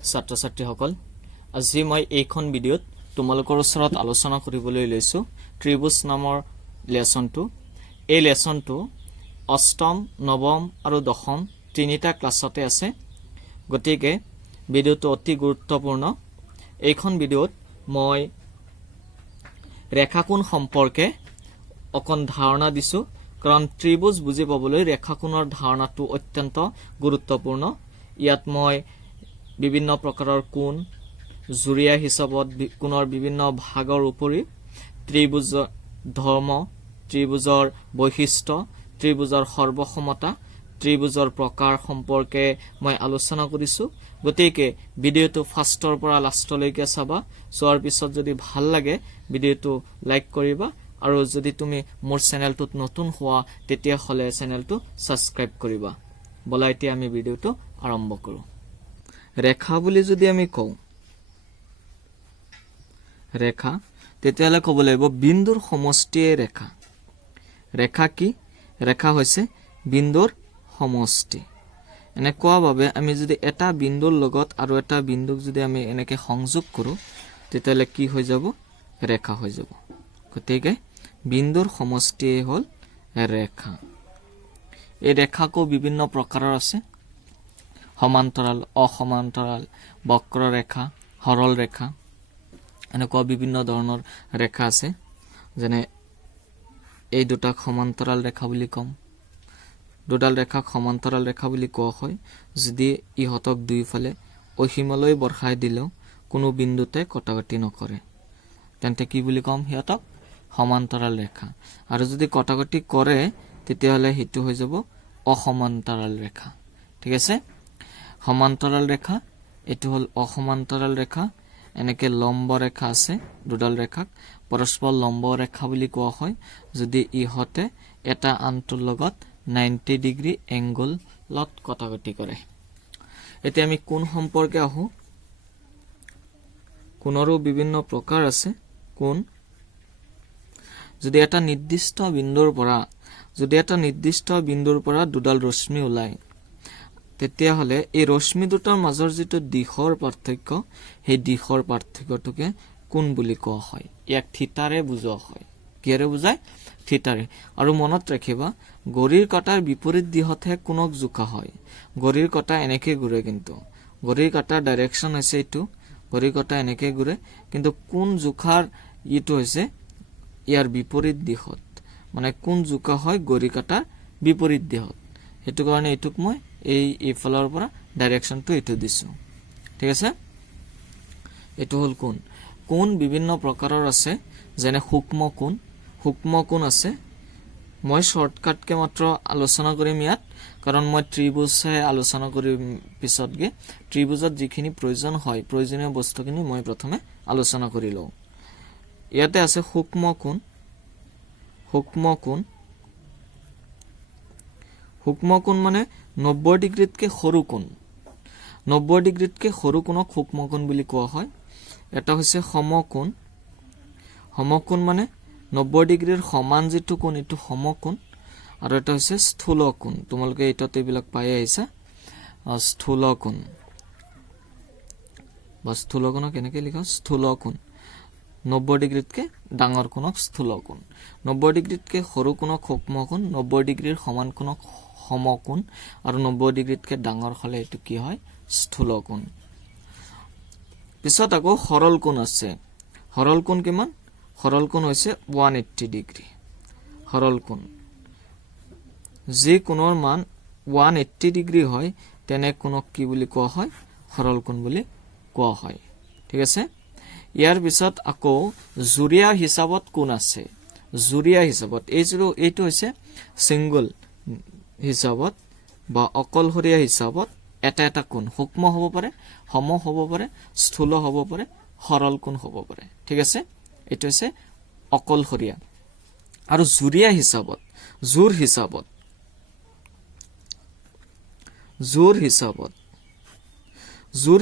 ছাত্ৰ ছাত্ৰীসকল আজি মই এইখন ভিডিঅ'ত তোমালোকৰ ওচৰত আলোচনা কৰিবলৈ লৈছো ত্ৰিভুজ নামৰ লেসনটো এই লেসনটো অষ্টম নৱম আৰু দশম তিনিটা ক্লাছতে আছে গতিকে ভিডিঅ'টো অতি গুৰুত্বপূৰ্ণ এইখন ভিডিঅ'ত মই ৰেখাকোণ সম্পৰ্কে অকন ধাৰণা দিছো কাৰণ ত্ৰিভুজ বুজি পাবলৈ ৰেখাকোণৰ ধাৰণাটো অত্যন্ত গুৰুত্বপূৰ্ণ ইয়াত মই বিভিন্ন প্ৰকাৰৰ কোণ জুৰিয়া হিচাপত কোণৰ বিভিন্ন ভাগৰ উপৰি ত্ৰিভুজৰ ধৰ্ম ত্ৰিভুজৰ বৈশিষ্ট্য ত্ৰিভুজৰ সৰ্বসমতা ত্ৰিভুজৰ প্ৰকাৰ সম্পৰ্কে মই আলোচনা কৰিছো গতিকে ভিডিঅ'টো ফাৰ্ষ্টৰ পৰা লাষ্টলৈকে চাবা চোৱাৰ পিছত যদি ভাল লাগে ভিডিঅ'টো লাইক কৰিবা আৰু যদি তুমি মোৰ চেনেলটোত নতুন হোৱা তেতিয়া হলে চেনেলটো সাবস্ক্ৰাইব কৰিবা বলা এতিয়া আমি ভিডিঅ'টো আৰম্ভ কৰো ৰেখা বুলি যদি আমি কওঁ ৰেখা তেতিয়ালে ক'ব লাগিব বিন্দুৰ সমষ্টিয়ে ৰেখা ৰেখা কি ৰেখা হৈছে বিন্দুৰ সমষ্টি এনেকুৱা ভাবে আমি যদি এটা বিন্দুৰ লগত আৰু এটা বিন্দুক যদি আমি এনেকে সংযোগ কৰো তেতিয়ালে কি হৈ যাব ৰেখা হৈ যাব গতিকে বিন্দুৰ সমষ্টিয়ে হল ৰেখা এই ৰেখাকো বিভিন্ন প্ৰকাৰৰ আছে সমান্তৰাল অসমান্তৰাল বক্ৰৰেখা সৰল ৰেখা এনেকুৱা বিভিন্ন ধৰণৰ ৰেখা আছে যেনে এই দুটাক সমান্তৰাল ৰেখা বুলি কম দুডাল ৰেখাক সমান্তৰাল ৰেখা বুলি কোৱা হয় যদি ইহতক দুইফালে অসীমলৈ বঢ়াই দিলেও কোনো বিন্দুতে কটাকটি নকৰে তেন্তে কি বুলি কম হিয়তক সমান্তৰাল ৰেখা আৰু যদি কটাকটি কৰে তেতিয়াহলে হেতু হৈ যাব অসমান্তৰাল ৰেখা ঠিক আছে সমান্তৰাল ৰেখা এটো হল অসমান্তৰাল ৰেখা এনেকে লম্ব ৰেখা আছে দুডাল ৰেখাক পৰস্পৰ লম্ব ৰেখা বুলি কোৱা হয় যদি ইহতে এটা আনটোৰ লগত 90 ডিগ্ৰী এংগলত কটাকটি কৰে এতিয়া আমি কোণ সম্পৰ্কে আহো কোণৰো বিভিন্ন প্ৰকাৰ আছে কোণ যদি এটা নিৰ্দিষ্ট বিন্দুৰ পৰা দুডাল ৰশ্মি ওলাই তেতিয়া হলে এই ৰশ্মি দুটাৰ মাজৰ যেটো দিশৰ পাৰ্থক্য সেই দিশৰ পাৰ্থক্যটোকে কোণ বুলি কোৱা হয় ইয়াক থিতাৰে বুজোৱা হয় কিৰে বুজায় থিতাৰে আৰু মনত ৰাখিবা গৰিৰ কাটাৰ বিপৰীত দিশতহে কোণক জোকা হয় গৰিৰ কাটা এনেকে ঘূৰে কিন্তু গৰিৰ কাটাৰ ডাইৰেকশন হৈছে এটো গৰিৰ কাটা এনেকে ঘূৰে কিন্তু কোণ জোখাৰ ইটো হৈছে ইয়াৰ বিপৰীত দিশত মানে কোণ জোকা হয় গৰিৰ কাটাৰ বিপৰীত দিশত হেতু কাৰণে এটুক মই এই ইফালৰ পৰা ডাইৰেকশনটো এটো দিছো ঠিক আছে এটো হল কোণ কোণ বিভিন্ন প্ৰকাৰৰ আছে যেনে সূক্ষ্ম কোণ আছে মই শৰ্টকাটকে মাত্ৰ আলোচনা কৰিম ইয়াত কাৰণ মই ত্ৰিভুজহে আলোচনা কৰিম পিছতকে ত্ৰিভুজত যিখিনি প্ৰয়োজন হয় প্ৰয়োজনীয় বস্তুখিনি মই প্ৰথমে আলোচনা কৰি লওঁ ইয়াতে আছে সূক্ষ্ম কোণ মানে 90 ডিগ্ৰীতকে সৰু কোণ 90 ডিগ্ৰীতকে সৰু কোণক সূক্ষ্ম কোণ বুলি কোৱা হয় এটা হৈছে সমকোণ মানে 90 ডিগ্ৰীৰ সমান যেটো কোণ এটো সমকোণ আৰু এটা হৈছে স্থূল কোণ তোমালোকে এটাতে বিলাক পাই আহিছা স্থূল কোণ বা স্থূল কোণ কেনেকে লিখা স্থূল কোণ 90 ডিগ্ৰীতকে ডাঙৰ কোণক স্থূল কোণ 90 ডিগ্ৰীতকে সৰু কোণক সূক্ষ্ম কোণ 90 ডিগ্ৰীৰ সমান কোণক সমকোণ আৰু 90 ডিগ্ৰীতকে ডাঙৰ হলে এটো কি হয় স্থূল কোণ পিছত আকৌ সৰল কোণ আছে সৰল কোণ কিমান সৰল কোণ হৈছে 180 ডিগ্ৰী সৰল কোণ যে কোণৰ মান 180 ডিগ্ৰী হয় তেনে কোণক কি বুলি কোৱা হয় সৰল কোণ বুলি কোৱা হয় ঠিক আছে ইয়াৰ পিছত আকৌ জুৰিয়া হিচাপত কোণ আছে জুৰিয়া হিচাপত এইটো হৈছে সিঙ্গল হিচাপত বা অকলহৰীয়া হিচাপত এটা কোণ সূক্ষ্ম হ'ব পাৰে সম হ'ব পাৰে স্থূল হ'ব পাৰে সৰল কোণ হ'ব পাৰে ঠিক আছে এটো হৈছে অকলহৰীয়া আৰু জুৰিয়া হিচাপত জোৰ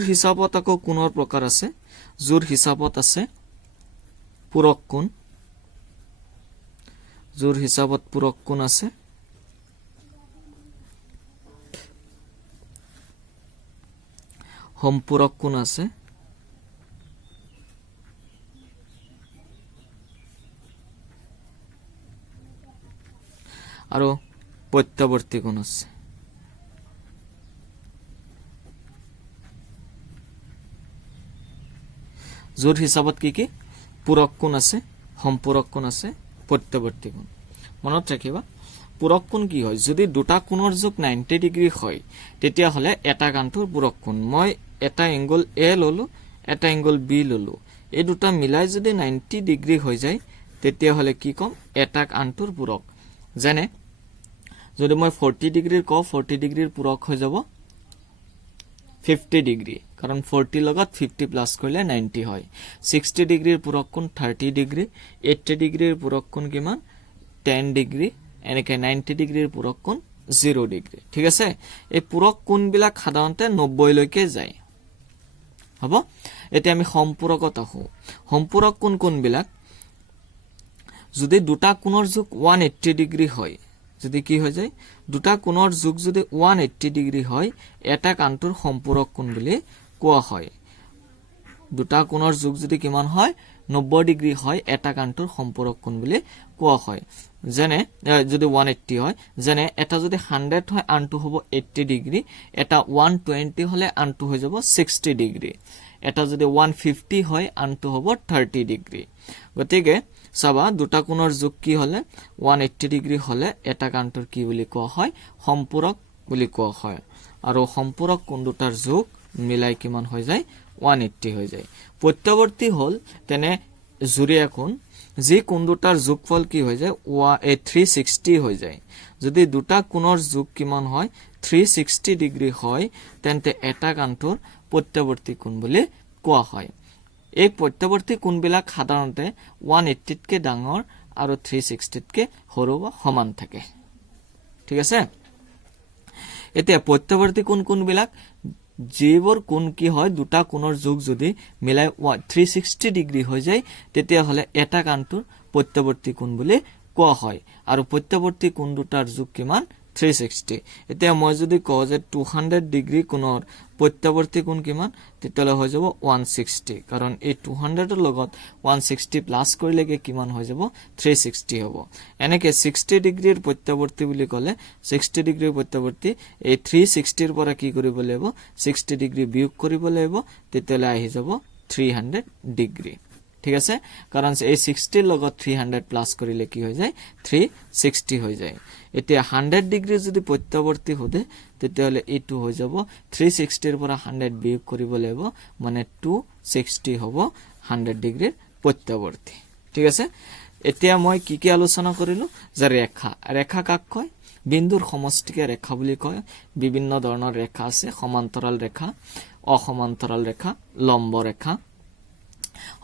হিচাপত আকৌ কোণৰ প্ৰকাৰ আছে জোৰ হিচাপত আছে পূৰক কোণ আছে সম্পূৰক কোণ আছে আৰু প্ৰত্যৱৰ্তী কোণ আছে জোৰ হিচাপত কি পূৰক কোণ আছে সম্পূৰক কোণ আছে প্ৰত্যৱৰ্তী কোণ মনত ৰাখিবা পূৰক কোণ কি হয় যদি দুটা কোণৰ যোগ 90 ডিগ্ৰী হয় তেতিয়া হলে এটা কাণটোৰ পূৰক কোণ মই এটা এংগল এ ললো এটা এংগল বি ললো এই দুটা মিলাই যদি 90 ডিগ্ৰী হৈ যায় তেতিয়া হলে কি কম এটা কাণটোৰ পূৰক যেনে যদি মই 40 ডিগ্ৰীৰ কও 40 ডিগ্ৰীৰ পূৰক হৈ যাব 50 ডিগ্ৰী কাৰণ 40 লগত 50 প্লাস কৰিলে 90 হয় 60 ডিগ্ৰীৰ পূৰক কোণ 30 ডিগ্ৰী 80 ডিগ্ৰীৰ পূৰক কোণ কিমান 10 ডিগ্ৰী এনেকে 90 ডিগ্ৰীৰ পূৰক কোণ 0 ডিগ্ৰী ঠিক আছে এই পূৰক কোণবিলাক সাধাৰণতে 90 লৈকে যায় হ'ব এতিয়া আমি সম্পূৰকত আহো সম্পূৰক কোণবিলাক যদি দুটা কোণৰ যোগ 180 ডিগ্ৰী হয় যদি কি হৈ যায় দুটা কোণৰ যোগ যদি 180 ডিগ্ৰী হয় এটা কাণটোৰ সম্পূৰক কোণ বুলি কোৱা হয় দুটা কোণৰ যোগ যদি কিমান হয় 90 ডিগ্ৰী হয় এটা কাণটোৰ সম্পূৰক কোণ বুলি কোৱা হয় যেনে যদি 180 হয় যেনে এটা যদি 100 হয় আনটো হ'ব 80 ডিগ্ৰী এটা 120 হলে আনটো হৈ যাব 60 ডিগ্ৰী এটা যদি 150 হয় আনটো হ'ব 30 ডিগ্ৰী গতিকে চাবা দুটা কোণৰ যোগ কি হলে 180 ডিগ্ৰী হলে এটা কাণটোৰ কি বুলি কোৱা হয় সম্পূৰক বুলি কোৱা হয় আৰু সম্পূৰক কোণ দুটাৰ যোগ মিলাই কিমান হৈ যায় 180 হৈ যায় প্ৰত্যৱৰ্তী হল তেনে জুৰীয়া কোণ যি কোণ দুটাৰ যোগফল কি হৈ যায় 360 হৈ যায় যদি দুটা কোণৰ যোগ কিমান হয় 360 ডিগ্ৰী হয় তেন্তে এটা কাণটোৰ প্ৰত্যৱৰ্তী কোণ বুলি কোৱা হয় এই প্ৰত্যৱৰ্তী কোণবিলাক সাধাৰণতে 180 তকে ডাঙৰ আৰু 360 তকে সৰু বা সমান থাকে ঠিক আছে এতিয়া প্ৰত্যৱৰ্তী কোণবিলাক যিবোৰ কোণ কি হয় দুটা কোণৰ যোগ যদি মিলাই 360 ডিগ্ৰী হৈ যায় তেতিয়া হলে এটা কাণটোৰ প্ৰত্যৱৰ্তী কোণ বুলি কোৱা হয় আৰু প্ৰত্যৱৰ্তী কোণ দুটাৰ যোগ কিমান 360 এতিয়া মই যদি কও যে 200 ডিগ্ৰী কোণৰ প্ৰত্যৱৰ্তী কোণ কিমান তেতিয়া হৈ যাব 160 কাৰণ এই 200 ৰ লগত 160 প্লাস কৰিলে কিমান হৈ যাব 360 হ'ব এনেকে 60 ডিগ্ৰীৰ প্ৰত্যৱৰ্তী বুলি ক'লে 60 ডিগ্ৰীৰ প্ৰত্যৱৰ্তী এই 360 ৰ পৰা কি কৰিব লাগিব 60 ডিগ্ৰী বিয়োগ কৰিব লাগিব তেতিয়া আহি যাব 300 ডিগ্ৰী ঠিক আছে কাৰণ এই 60 ৰ লগত 300 প্লাস কৰিলে কি হৈ যায় 360 হৈ যায় এতিয়া 100 ডিগ্ৰী যদি প্ৰত্যৱৰ্তী হতে তেতিয়ালে এটো হৈ যাব 360 ৰ পৰা 100 বিয়োগ কৰিব লাগিব মানে 260 হ'ব 100 ডিগ্ৰীৰ প্ৰত্যৱৰ্তী ঠিক আছে এতিয়া মই কি আলোচনা কৰিলো যে ৰেখা কাক কয় বিন্দুৰ সমষ্টিকে ৰেখা বুলি কয় বিভিন্ন ধৰণৰ ৰেখা আছে সমান্তৰাল ৰেখা অসমান্তৰাল ৰেখা লম্ব ৰেখা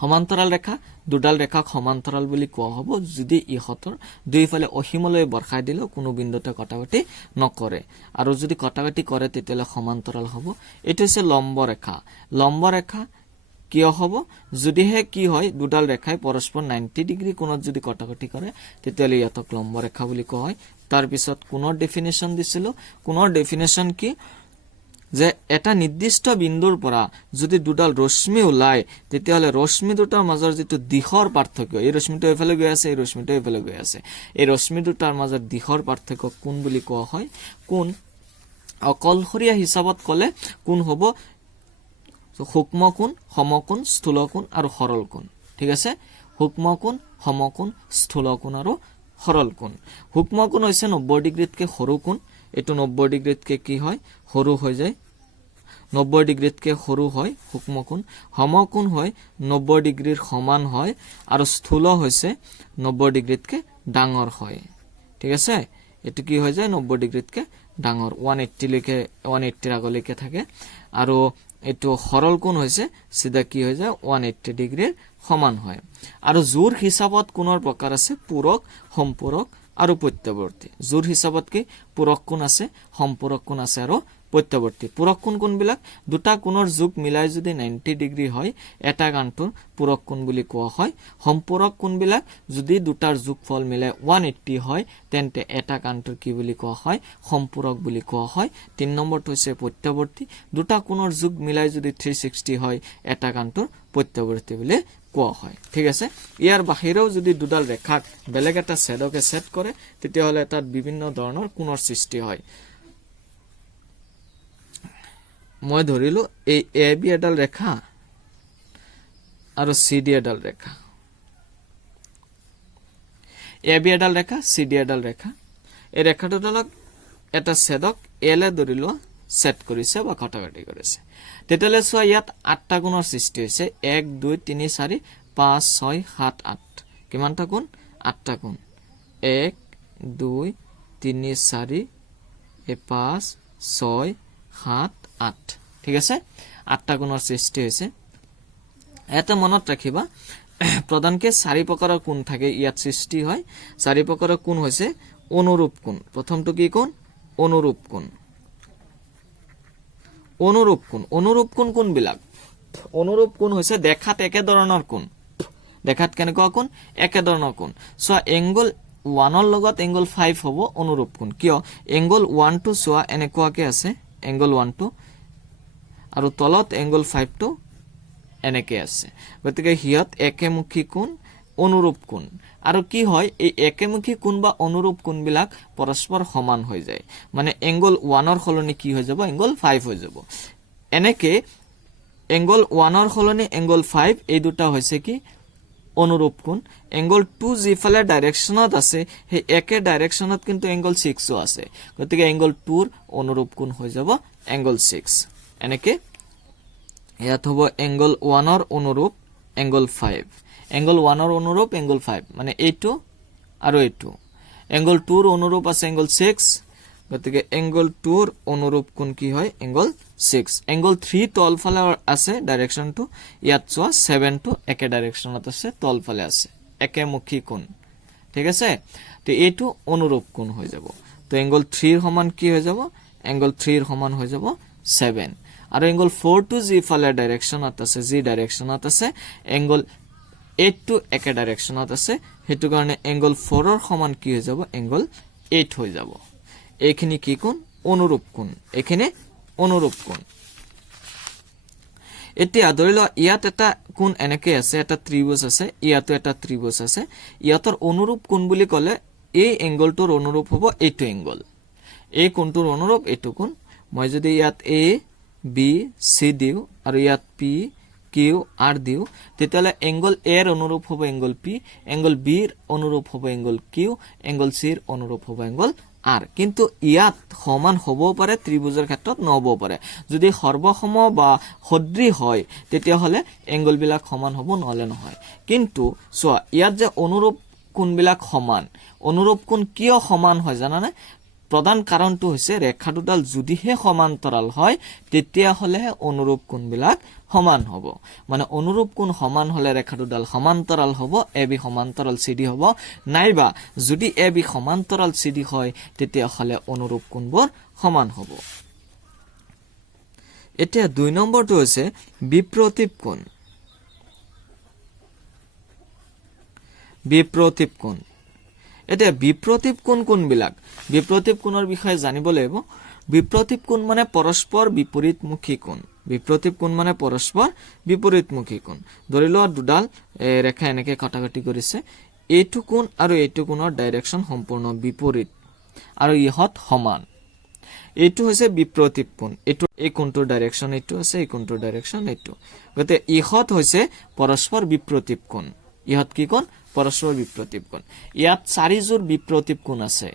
সমান্তৰাল ৰেখা দুডাল ৰেখাক সমান্তৰাল বুলি কোৱা হ'ব যদি ইহতৰ দুইফালে অসীমলৈ বৰ্খাই দিলে কোনো বিন্দুতে কটাকটি নকৰে আৰু যদি কটাকটি কৰে তেতিয়ালে সমান্তৰাল হ'ব এটো হৈছে লম্ব ৰেখা কিয় হ'ব যদিহে কি হয় দুডাল ৰেখাই পৰস্পৰ 90 ডিগ্ৰী কোণত যদি কটাকটি কৰে তেতিয়ালে ইয়াতক লম্ব ৰেখা বুলি কোৱা হয় তাৰ পিছত কোণৰ ডেফিনেশন দিছিলো কোণৰ ডেফিনেশন কি যে এটা নিৰ্দিষ্ট বিন্দুৰ পৰা যদি দুডাল ৰশ্মি ওলাই তেতিয়ালে ৰশ্মি দুটাৰ মাজৰ যেটো দিশৰ পাৰ্থক্য এই ৰশ্মিটো এফালে গৈ আছে এই ৰশ্মিটো এফালে গৈ আছে এই ৰশ্মি দুটাৰ মাজৰ দিশৰ পাৰ্থক্য কোণ বুলি কোৱা হয় কোণ অকলশৰীয়া হিচাপত কলে কোণ হ'ব সূক্ষ্ম কোণ সমকোণ স্থূল কোণ আৰু সৰল কোণ ঠিক আছে সূক্ষ্ম কোণ সমকোণ স্থূল কোণ আৰু সৰল কোণ সূক্ষ্ম কোণ হৈছে 90 ডিগ্ৰীতকৈ সৰু কোণ এটো 90 ডিগ্ৰীতকৈ কি হয় সৰু হৈ যায় 90 ডিগ্ৰীতকৈ সৰু হয় সূক্ষ্ম কোণ সমকোণ হয় 90 ডিগ্ৰীৰ সমান হয় আৰু স্থূল হৈছে 90 ডিগ্ৰীতকৈ ডাঙৰ হয় ঠিক আছে এটো কি হৈ যায় 90 ডিগ্ৰীতকৈ ডাঙৰ 180 লৈকে 180 ৰ আগলৈকে থাকে আৰু এটো সৰল কোণ হৈছে সিধা কি হৈ যায় 180 ডিগ্ৰীৰ সমান হয় আৰু জোৰ হিচাপত কোণৰ প্ৰকাৰ আছে পূৰক সম্পূৰক আৰু প্ৰত্যৱৰ্তী জোৰ হিচাপত কি পূৰক কোণ আছে সম্পূৰক কোণ আছে আৰু প্ৰত্যৱৰ্তী পূৰক কোণ কোনবিলাক দুটা কোণৰ যোগ মিলাই যদি 90 ডিগ্ৰী হয় এটা কোণটোৰ পূৰক কোণ বুলি কোৱা হয় সম্পূৰক কোণবিলাক যদি দুটাৰ যোগফল মিলাই 180 হয় তেন্তে এটা কোণটোৰ কি বুলি কোৱা হয় সম্পূৰক বুলি কোৱা হয় 3 নম্বৰটো হৈছে প্ৰত্যৱৰ্তী দুটা কোণৰ যোগ মিলাই যদি 360 হয় এটা কোণটোৰ প্ৰত্যৱৰ্তী বুলি কোৱা হয় ঠিক আছে ইয়াৰ বাহিৰেও যদি দুডাল ৰেখাক বেলেগ এটা ছেদকে ছেদ কৰে তেতিয়া হলে তাত বিভিন্ন ধৰণৰ কোণৰ সৃষ্টি হয় মই ধৰিলো এই AB এডাল ৰেখা আৰু CD এডাল ৰেখা AB এডাল ৰেখা CD এডাল ৰেখা এই ৰেখাটোডালক এটা ছেদক L এ ধৰিলো ছেদ কৰিছে বা কটাকটি কৰিছে তেতিয়ালে চোৱা ইয়াত 8টা কোণৰ সৃষ্টি হৈছে 1 2 3 4 5 6 7 8 কিমানটা কোণ 8টা কোণ 1 2 3 4 5 6 7 8 ঠিক আছে 8টা কোণৰ সৃষ্টি হৈছে এটা মনত ৰাখিবা প্ৰধানকে চাৰি প্ৰকাৰৰ কোণ থাকে ইয়াত সৃষ্টি হয় চাৰি প্ৰকাৰৰ কোণ হৈছে অনুৰূপ কোণ প্ৰথমটো কি কোণ অনুৰূপ কোণ অনুৰূপ কোণ কোনবিলাক অনুৰূপ কোণ হৈছে দেখাত একে ধৰণৰ কোণ দেখাত কেনেকুৱা কোণ একে ধৰণৰ কোণ সো এংগল 1 ৰ লগত এংগল 5 হ'ব অনুৰূপ কোণ কিয় এংগল 1 টো সোৱা এনেকুৱাকে আছে এংগল 1 টো আৰু তলত এংগল 5 টো এনেকে আছে গতিকে হিয়ত একেমুখী কোণ অনুৰূপ কোণ আৰু কি হয় এই একেমুখী কোণ বা অনুৰূপ কোণবিলাক পৰস্পৰ সমান হৈ যায় মানে এংগল 1 ৰ খলনি কি হৈ যাব এংগল 5 হৈ যাব এনেকে এংগল 1 ৰ খলনি এংগল 5 এই দুটা হৈছে কি অনুৰূপ কোণ এংগল 2 জিফালে ডাইৰেকশনত আছে হে একে ডাইৰেকশনত কিন্তু এংগল 6 ও আছে গতিকে এংগল 2 ৰ অনুৰূপ কোণ হৈ যাব এংগল 6 এনেকে ইয়াত হ'ব এংগল 1 ৰ অনুৰূপ এংগল 5 এংগল 1 ৰ অনুৰূপ এংগল 5 মানে এইটো আৰু এইটো এংগল 2 ৰ অনুৰূপ আছে এংগল 6 গতিকে এংগল 2 ৰ অনুৰূপ কোণ কি হয় এংগল 6 এংগল 3 তলফালে আছে ডাইৰেকশনটো ইয়াত চোৱা 7 টো একে ডাইৰেকশনত আছে তলফালে আছে একেমুখী কোণ ঠিক আছে তো এইটো অনুৰূপ কোণ হৈ যাব তো এংগল 3 ৰ সমান কি হৈ যাব এংগল 3 ৰ সমান হৈ যাব 7 আৰু এংগল 4 টো জিফালে ডাইৰেকশনত আছে জি ডাইৰেকশনত আছে এংগল 8 টো একে ডাইৰেকশনত আছে হেতু কাৰণে এংগল 4 ৰ সমান কি হৈ যাব এংগল 8 হৈ যাব এইখিনি কি কোণ অনুৰূপ কোণ এখানে অনুৰূপ কোণ এতিয়া ধৰিলো ইয়াত এটা কোণ এনেকে আছে এটা ত্ৰিভুজ আছে ইয়াতো এটা ত্ৰিভুজ আছে ইয়াতৰ অনুৰূপ কোণ বুলি ক'লে এই এংগলটোৰ অনুৰূপ হ'ব এইটো এংগল এই কোণটোৰ অনুৰূপ এইটো কোণ মই যদি ইয়াত A B C দিও আৰু ইয়াত P Q R দিও তেতিয়ালে এংগল A ৰ অনুৰূপ হ'ব এংগল P এংগল B ৰ অনুৰূপ হ'ব এংগল Q এংগল C ৰ অনুৰূপ হ'ব এংগল R কিন্তু ইয়াত সমান হ'ব পাৰে ত্ৰিভুজৰ ক্ষেত্ৰত নহব পাৰে যদি সৰ্বসম বা সদৃশ হয় তেতিয়া হলে এংগল বিলাক সমান হ'ব নহলে নহয় কিন্তু সোৱা ইয়াত যে অনুৰূপ কোণবিলাক সমান অনুৰূপ কোণ কিয় সমান হয় জানানে প্ৰধান কাৰণটো হৈছে ৰেখা দুডাল যদিহে সমান্তৰাল হয় তেতিয়া হলে অনুৰূপ কোণবিলাক সমান হ'ব মানে অনুৰূপ কোণ সমান হলে ৰেখা দুডাল সমান্তৰাল হ'ব AB সমান্তৰাল CD হ'ব নাইবা যদি AB সমান্তৰাল CD হয় তেতিয়া হলে অনুৰূপ কোণবোৰ সমান হ'ব এতিয়া 2 নম্বৰটো হৈছে বিপ্ৰতীপ কোণ বিপ্ৰতীপ কোণ এতিয়া বিপ্ৰতীপ কোণ কোনবিলাক বিপ্ৰতীপ কোণৰ বিষয়ে জানিব লাগিব বিপ্ৰতীপ কোণ মানে পৰস্পৰ বিপৰীতমুখী কোণ বিপ্ৰতীপ কোণ মানে পৰস্পৰ বিপৰীতমুখী কোণ ধৰিলো দুডাল ৰেখা এনেকে কটাকটি কৰিছে এইটো কোণ আৰু এইটো কোণৰ ডাইৰেকশন সম্পূৰ্ণ বিপৰীত আৰু ইহত সমান এইটো হৈছে বিপ্ৰতীপ কোণ এইটো এই কোণটোৰ ডাইৰেকশন এইটো আছে এই কোণটোৰ ডাইৰেকশন এইটো গতে ইহত হৈছে পৰস্পৰ বিপ্ৰতীপ কোণ ইহত কি কোণ পৰস্পৰ বিপ্ৰতীপ কোণ ইয়াত 4 জোৰ বিপ্ৰতীপ কোণ আছে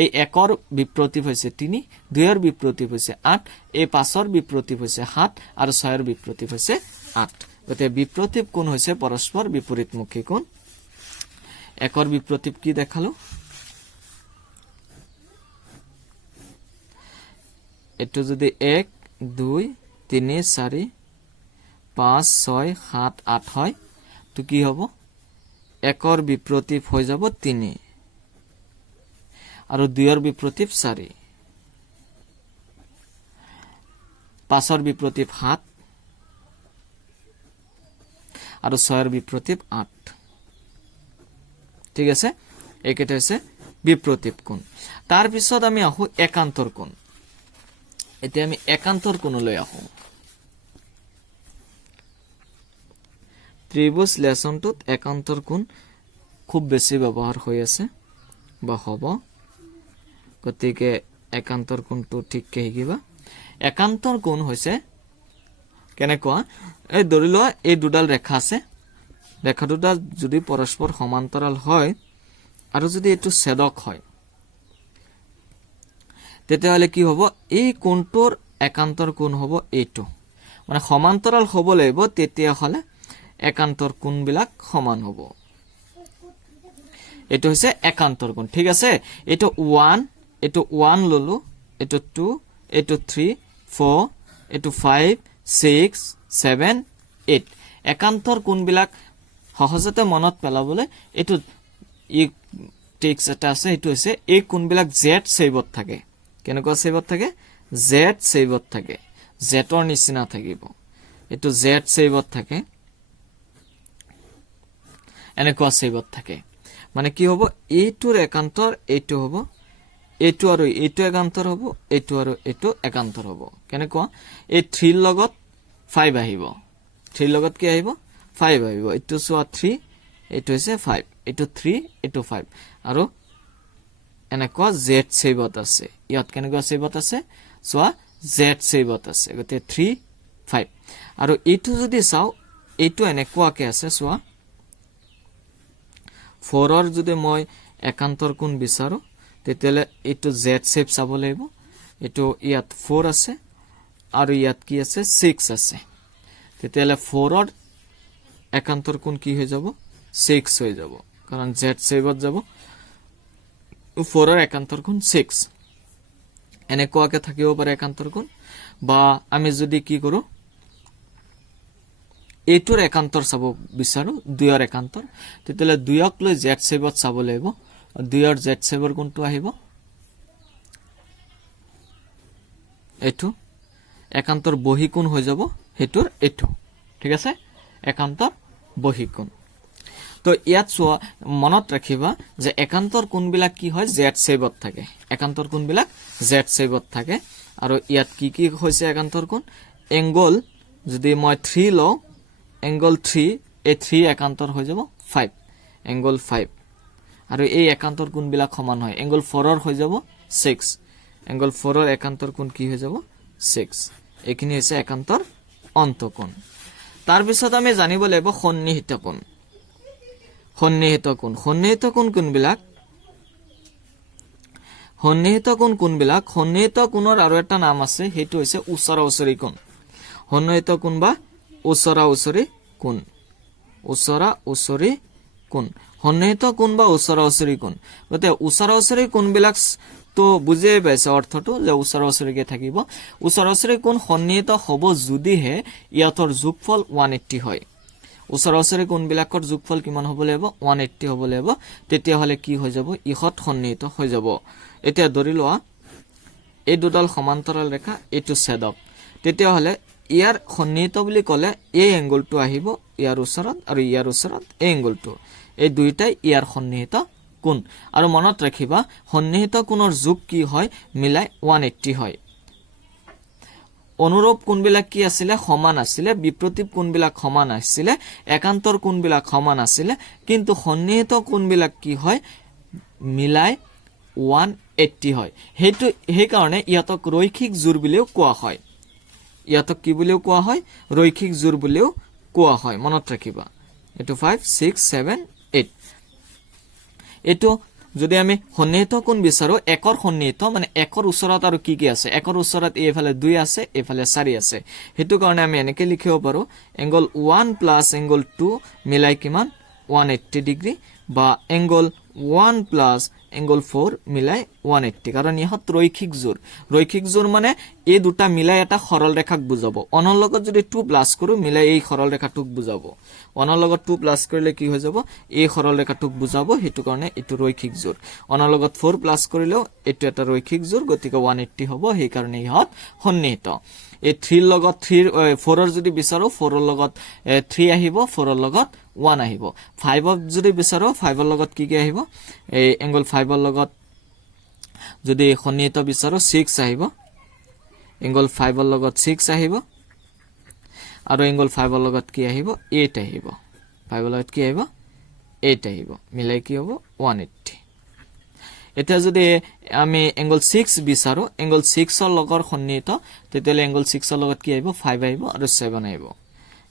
এই 1 ৰ বিপ্ৰতীপ হৈছে 3 2 ৰ বিপ্ৰতীপ হৈছে 8 এই 5 ৰ বিপ্ৰতীপ হৈছে 7 আৰু 6 ৰ বিপ্ৰতীপ হৈছে 8 গতে বিপ্ৰতীপ কোণ হৈছে পৰস্পৰ বিপৰীতমুখী কোণ 1 ৰ বিপ্ৰতীপ কি দেখালো এটো যদি 1 2 3 4 5 6 7 8 হয় তো কি হ'ব 1 ৰ বিপ্ৰতীপ হৈ যাব 3 আৰু 2 ৰ বিপ্ৰতীপ 4 5ৰ বিপৰীত 7 আৰু 6ৰ বিপৰীত 8 ঠিক আছে এইকেইটা হৈছে বিপৰীত কোণ তাৰ পিছত আমি আহো একান্তৰ কোণ এতিয়া আমি একান্তৰ কোণলৈ আহো ত্ৰিভুজ লেছনটোত একান্তৰ কোণ খুব বেছি ব্যৱহাৰ হৈ আছে বা হ'ব গতিকে একান্তৰ কোণটো ঠিককে শিকিবা একান্তৰ কোণ হৈছে কেনেকুৱা এই ধৰি লোৱা এই দুডাল ৰেখা আছে ৰেখা দুটা যদি পৰস্পৰ সমান্তৰাল হয় আৰু যদি এটো ছেদক হয় তেতিয়াহলে কি হ'ব এই কোণটোৰ একান্তৰ কোণ হ'ব এইটো মানে সমান্তৰাল হ'ব লাগিব তেতিয়াহলে একান্তৰ কোণবিলাক সমান হ'ব এটো হৈছে একান্তৰ কোণ ঠিক আছে এটো 1 ললো এটো 2 এটো 3 4 এটো 5 6 7 8 একান্তৰ কোণবিলাক সহজতে মনত পেলাবলৈ এটো ই টেক্স এটা আছে এটো হৈছে এই কোণবিলাক জেড শেপত থাকে কেনেকুৱা শেপত থাকে জেড শেপত থাকে জেটৰ নিচিনা থাকিব এটো জেড শেপত থাকে এনেকুৱা শেপত থাকে মানে কি হ'ব এইটোৰ একান্তৰ এইটো হ'ব এইটো আৰু এইটো একান্তৰ হ'ব এইটো আৰু এইটো একান্তৰ হ'ব কেনেকুৱা এই 3 লগত 5 আহিব 3 লগত কি আহিব 5 আহিব এইটো সোৱা 3 এইটো হৈছে 5 এইটো 3 এইটো 5 আৰু এনেকুৱা জেড শেপত আছে ইয়াত কেনেকুৱা শেপত আছে সোৱা জেড শেপত আছে গতে 3 5 আৰু এইটো যদি চাও এইটো এনেকুৱাকে আছে সোৱা 4 ৰ যদি মই একান্তৰ কোণ বিচাৰো তেতিয়ালে এইটো জেড শেপ চাব লাগিব এইটো ইয়াত 4 আছে আৰু ইয়াত কি আছে 6 আছে তেতিয়ালে 4 ৰ একান্তৰ কোণ কি হৈ যাব 6 হৈ যাব কাৰণ জেড শেপত যাব 4 ৰ একান্তৰ কোণ 6 এনেকুৱাকে থাকিব পাৰে একান্তৰ কোণ বা আমি যদি কি কৰো এইটোৰ একান্তৰ চাব বিচাৰো 2 ৰ একান্তৰ তেতিয়ালে 2 ক লৈ জেড শেপত চাব লাগিব 2 ৰ জেড শেপৰ কোণটো আহিব এটো একান্তৰ বহি কোণ হৈ যাব হেতুৰ এটো ঠিক আছে একান্তৰ বহি কোণ তো ইয়াত সোৱা মনত ৰাখিবা যে একান্তৰ কোণবিলাক কি হয় জেড শেপত থাকে একান্তৰ কোণবিলাক জেড শেপত থাকে আৰু ইয়াত কি কি হৈছে একান্তৰ কোণ এংগল যদি মই 3 লও এংগল 3 এই 3 একান্তৰ হৈ যাব 5 এংগল 5 আৰু এই একান্তৰ কোণবিলাক সমান হয় এংগল 4 ৰ হৈ যাব 6 এংগল 4 ৰ একান্তৰ কোণ কি হৈ যাব 6 এখিনি হৈছে একান্তৰ অন্তঃকোণ তাৰ পিছত আমি জানিব লাগিব সন্নিহিত কোণ সন্নিহিত কোণ কোনবিলাক সন্নিহিত কোণৰ আৰু এটা নাম আছে হেতু হৈছে ওচৰা ওচৰি কোণ সন্নিহিত কোণ বা ওচৰা ওচৰি কোণ সন্নিহিত কোণ বা ওচৰা ওচৰি কোণ গতে ওচৰা ওচৰি কোণবিলাক তো বুজিয়ে পাইছে অৰ্থটো যে ওচৰা ওচৰিকে থাকিব ওচৰা ওচৰি কোণ সন্নিহিত হ'ব যদিহে ইয়াতৰ যোগফল 180 হয় ওচৰা ওচৰি কোণবিলাকৰ যোগফল কিমান হ'ব লাগিব 180 হ'ব লাগিব তেতিয়া হলে কি হৈ যাব ইহত সন্নিহিত হৈ যাব এতিয়া ধৰি লোৱা এই দুডাল সমান্তৰাল ৰেখা এইটো ছেদক তেতিয়া হলে ইয়াৰ সন্নিহিত বুলি ক'লে এই এংগলটো আহিব ইয়াৰ ওচৰত আৰু ইয়াৰ ওচৰত এই এংগলটো এই দুইটাই ইয়াৰ সন্নিহিত কোণ আৰু মনত ৰাখিবা সন্নিহিত কোণৰ যোগ কি হয় মিলাই 180 হয় অনুৰূপ কোণবিলাক কি আছিল সমান আছিল বিপৰীত কোণবিলাক সমান আছিল একান্তৰ কোণবিলাক সমান আছিল কিন্তু সন্নিহিত কোণবিলাক কি হয় মিলাই 180 হয় হেতু হে কাৰণে ইয়াতক ৰৈখিক জোৰ বুলিও কোৱা হয় ইয়াতক কি বুলিও কোৱা হয় ৰৈখিক জোৰ বুলিও কোৱা হয় মনত ৰাখিবা এটো 5 6 7 8 এটো যদি আমি সন্নিহিত কোণ বিচাৰো একৰ সন্নিহিত মানে একৰ ওচৰত আৰু কি কি আছে একৰ ওচৰত এইফালে 2 আছে এইফালে 4 আছে হেতু কাৰণে আমি এনেকে লিখিব পাৰো এংগল 1 প্লাস এংগল 2 মিলাই কিমান 180 ডিগ্ৰী বা এংগল 1 প্লাস এংগল 4 মিলাই 180 কাৰণ ইহত ৰৈখিক জোৰ মানে এই দুটা মিলাই এটা সৰল ৰেখাক বুজাব অনৰ লগত যদি 2 প্লাস কৰো মিলাই এই সৰল ৰেখাটোক বুজাব অনৰ লগত 2 প্লাস কৰিলে কি হৈ যাব এই সৰল ৰেখাটোক বুজাব হেতু কাৰণে এটো ৰৈখিক জোৰ অনৰ লগত 4 প্লাস কৰিলেও এটো এটা ৰৈখিক জোৰ গতিকে 180 হ'ব সেই কাৰণে ইহত সন্নিহিত এই 3 লগত 4 ৰ যদি বিচাৰো 4 ৰ লগত 3 আহিব 4 ৰ লগত 1 আহিব 5 ৰ যদি বিচাৰো 5 ৰ লগত কি আহিব এই এংগল 5 ৰ লগত যদি সন্নিহিত বিচাৰো 6 আহিব এংগল 5 ৰ লগত 6 আহিব আৰু এংগল 5 ৰ লগত কি আহিব 8 আহিব 5 ৰ লগত কি আহিব 8 আহিব মিলাই কি হ'ব 180 এটা যদি আমি এংগল 6 বিচাৰো এংগল 6 ৰ লগৰ সন্নিহিত তেতিয়ালে এংগল 6 ৰ লগত কি আহিব 5 আহিব আৰু 7 আহিব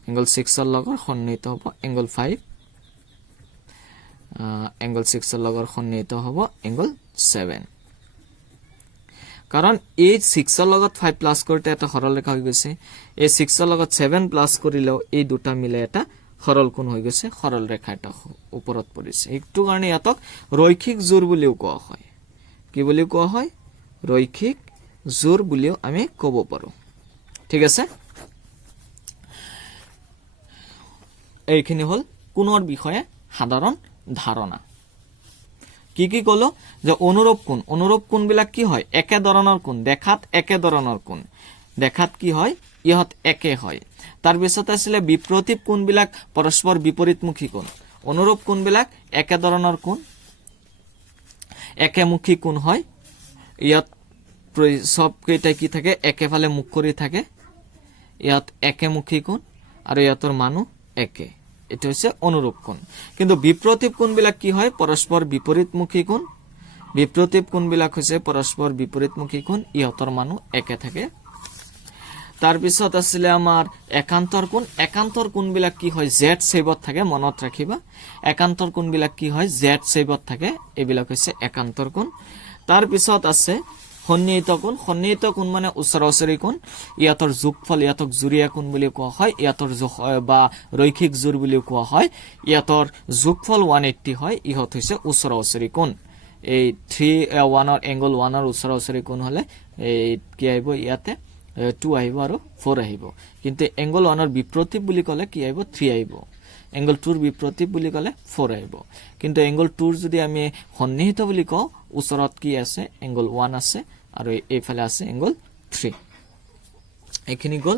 এংগল 6 ৰ লগৰ সন্নিহিত হ'ব এংগল 5 এংগল 6 ৰ লগৰ সন্নিহিত হ'ব এংগল 7 কাৰণ এই 6 ৰ লগত 5 প্লাস কৰিতে এটা সৰল ৰেখা হৈ গৈছে এই 6 ৰ লগত 7 প্লাস কৰিলেও এই দুটা মিলে এটা সৰল কোণ হৈ গৈছে সৰল ৰেখা এটা ওপৰত পৰিছে একটু কাৰণে ইয়াতক ৰৈখিক জোৰ বুলিও কোৱা হয় কি বুলি কোৱা হয় ৰৈখিক জোৰ বুলিও আমি ক'ব পাৰো ঠিক আছে এইখিনি হল কোণৰ বিষয়ে সাধাৰণ ধাৰণা কি কলো যে অনুৰূপ কোণ বিলাক কি হয় একে ধৰণৰ কোণ দেখাত একে ধৰণৰ কোণ দেখাত কি হয় ইহত একে হয় তাৰ পিছত আছিল বিপৰীত কোণ বিলাক পৰস্পৰ বিপৰীতমুখী কোণ অনুৰূপ কোণ বিলাক একে ধৰণৰ কোণ একেমুখী কোণ হয় ইয়াত সব কেইটা কি থাকে একেফালে মুখ কৰি থাকে ইয়াত একেমুখী কোণ আৰু ইয়াতৰ মানুহ একে এটা হৈছে অনুৰূপ কোণ কিন্তু বিপৰীত কোণ বিলাক কি হয় পৰস্পৰ বিপৰীতমুখী কোণ বিপৰীত কোণ বিলাক হৈছে পৰস্পৰ বিপৰীতমুখী কোণ ইহতৰ মানুহ একে থাকে তাৰ পিছত আছিল আমাৰ একান্তৰ কোণ বিলাক কি হয় জেড শেপত থাকে মনত ৰাখিবা একান্তৰ কোণ বিলাক কি হয় জেড শেপত থাকে এবিলাক হৈছে একান্তৰ কোণ তাৰ পিছত আছে সন্নিহিত কোণ মানে ওচৰা-ওচৰি কোণ ইয়াতৰ যোগফল ইয়াতক জুৰিয়া কোণ বুলি কোৱা হয় ইয়াতৰ বা ৰৈখিক জোৰ বুলি কোৱা হয় ইয়াতৰ যোগফল 180 হয় ইহত হৈছে ওচৰা-ওচৰি কোণ এই 1 ৰ এংগল 1 ৰ ওচৰা-ওচৰি কোণ হলে এই কি আহিব ইয়াতে 2 আহিব আৰু 4 আহিব কিন্তু এংগল 1 ৰ বিপৰীত বুলি ক'লে কি আহিব 3 আহিব এংগল 2 ৰ বিপৰীত বুলি ক'লে 4 আহিব কিন্তু এংগল 2 ৰ যদি আমি সন্নিহিত বুলি কওঁ ওচৰত কি আছে এংগল 1 আছে আৰু এইফালে আছে এংগল 3 এখিনি গল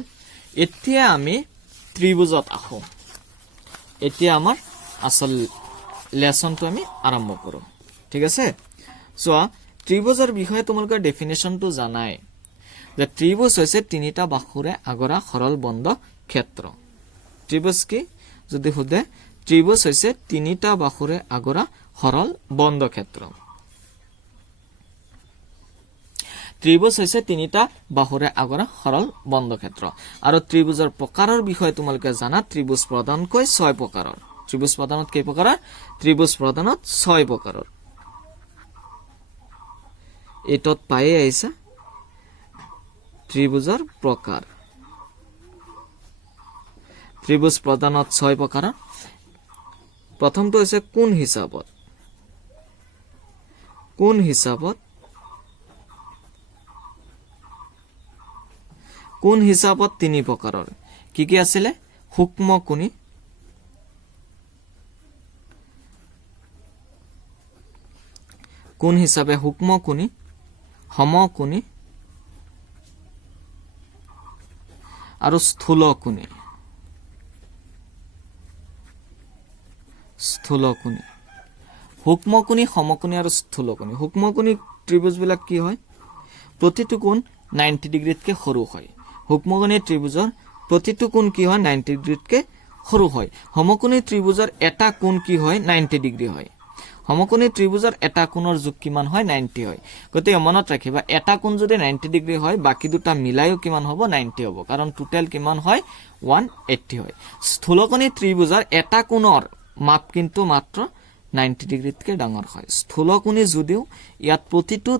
এতিয়া আমি ত্ৰিভুজত আহো এতিয়া আমাৰ আসল লেসনটো আমি আৰম্ভ কৰো ঠিক আছে সো ত্ৰিভুজৰ বিষয়ে তোমালোকৰ ডেফিনেশনটো জানাই যে ত্ৰিভুজ হৈছে তিনিটা বাহুৰে আগৰা সৰল বন্ধ ক্ষেত্ৰ ত্ৰিভুজ কি যদি খুদে ত্ৰিভুজ হৈছে তিনিটা বাহুৰে আগৰা সৰল বন্ধ ক্ষেত্ৰ ত্ৰিভুজ হৈছে তিনিটা বাহুৰে আগৰা সৰল বন্ধ ক্ষেত্ৰ আৰু ত্ৰিভুজৰ প্ৰকাৰৰ বিষয়ে তোমালোকে জানা ত্ৰিভুজ প্ৰধানকৈ 6 প্ৰকাৰৰ ত্ৰিভুজ প্ৰধানত কেই প্ৰকাৰৰ ত্ৰিভুজ প্ৰধানত 6 প্ৰকাৰৰ এটত পাই আইছা ত্ৰিভুজৰ প্ৰকাৰ ত্ৰিভুজ প্ৰধানত 6 প্ৰকাৰৰ প্ৰথমটো হৈছে কোণ হিচাপত 3 প্ৰকাৰৰ কি আছিল সূক্ষ্ম কোণী কোণ হিচাপে সূক্ষ্ম কোণী সমকোণী আৰু স্থূল কোণী সূক্ষ্ম কোণী সমকোণী আৰু স্থূল কোণী সূক্ষ্ম কোণী ত্ৰিভুজ বিলাক কি হয় প্ৰতিটো কোণ 90 ডিগ্ৰীতকৈ সৰু হয় সূক্ষ্ম কোণী ত্ৰিভুজৰ প্ৰতিটো কোণ কি হয় 90 ডিগ্ৰীতকৈ সৰু হয় সমকোণী ত্ৰিভুজৰ এটা কোণ কি হয় 90 ডিগ্ৰী হয় সমকোণী ত্ৰিভুজৰ এটা কোণৰ যোগ কিমান হয় 90 হয় গতিকে মনত ৰাখিবা এটা কোণ যদি 90 ডিগ্ৰী হয় বাকি দুটা মিলাইও কিমান হ'ব 90 হ'ব কাৰণ টোটাল কিমান হয় 180 হয় স্থূলকোণী ত্ৰিভুজৰ এটা কোণৰ মাপ কিন্তু মাত্ৰ 90 ডিগ্ৰীতকৈ ডাঙৰ হয় স্থূলকোণী যদিও ইয়াত প্ৰতিটো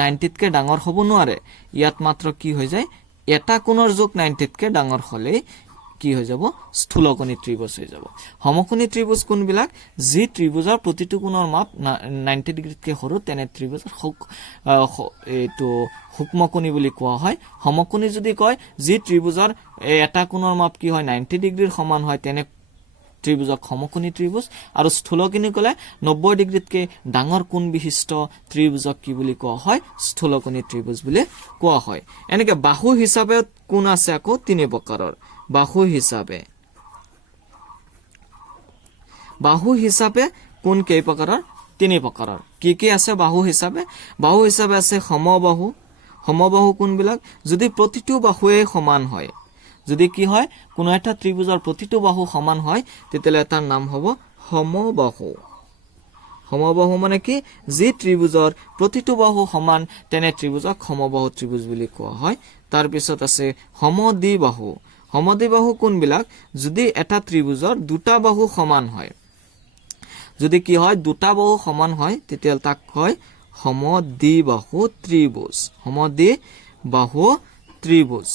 90তকৈ ডাঙৰ হ'ব নোৱাৰে ইয়াত মাত্ৰ কি হৈ যায় এটা কোণৰ যোগ 90তকৈ ডাঙৰ হ'লে কি হৈ যাব স্থূলকোণী ত্ৰিভুজ হৈ যাব সমকোণী ত্ৰিভুজ কোনবিলাক যি ত্ৰিভুজৰ প্ৰতিটো কোণৰ মাপ 90 ডিগ্ৰীতকৈ সৰু তেনে ত্ৰিভুজৰ এইটো সূক্ষ্মকোণী বুলি কোৱা হয় সমকোণী যদি কয় যি ত্ৰিভুজৰ এটা কোণৰ মাপ কি হয় 90 ডিগ্ৰীৰ সমান হয় তেনে ত্ৰিভুজক সমকোণী ত্ৰিভুজ আৰু স্থূলকোণী কলে 90 ডিগ্ৰীতকৈ ডাঙৰ কোণ বিশিষ্ট ত্ৰিভুজক কি বুলি কোৱা হয় স্থূলকোণী ত্ৰিভুজ বুলি কোৱা হয় এনেকে বাহু হিচাপে কোণ আছে আকৌ তিনি প্ৰকাৰৰ বাহু হিচাপে কোণ কেই প্ৰকাৰৰ তিনি প্ৰকাৰৰ কি আছে বাহু হিচাপে আছে সমবাহু কোণবিলাক যদি প্ৰতিটো বাহুৱে সমান হয় যদি কি হয় কোনো এটা ত্ৰিভুজৰ প্ৰতিটো বাহু সমান হয় তেতিয়ালে তাৰ নাম হ'ব সমবাহু মানে কি যি ত্ৰিভুজৰ প্ৰতিটো বাহু সমান তেনে ত্ৰিভুজক সমবাহু ত্ৰিভুজ বুলি কোৱা হয় তাৰ পিছত আছে সমদ্বিবাহু কোণবিলাক যদি এটা ত্ৰিভুজৰ দুটা বাহু সমান হয় যদি কি হয় দুটা বাহু সমান হয় তেতিয়া তাক কয় সমদ্বিবাহু ত্ৰিভুজ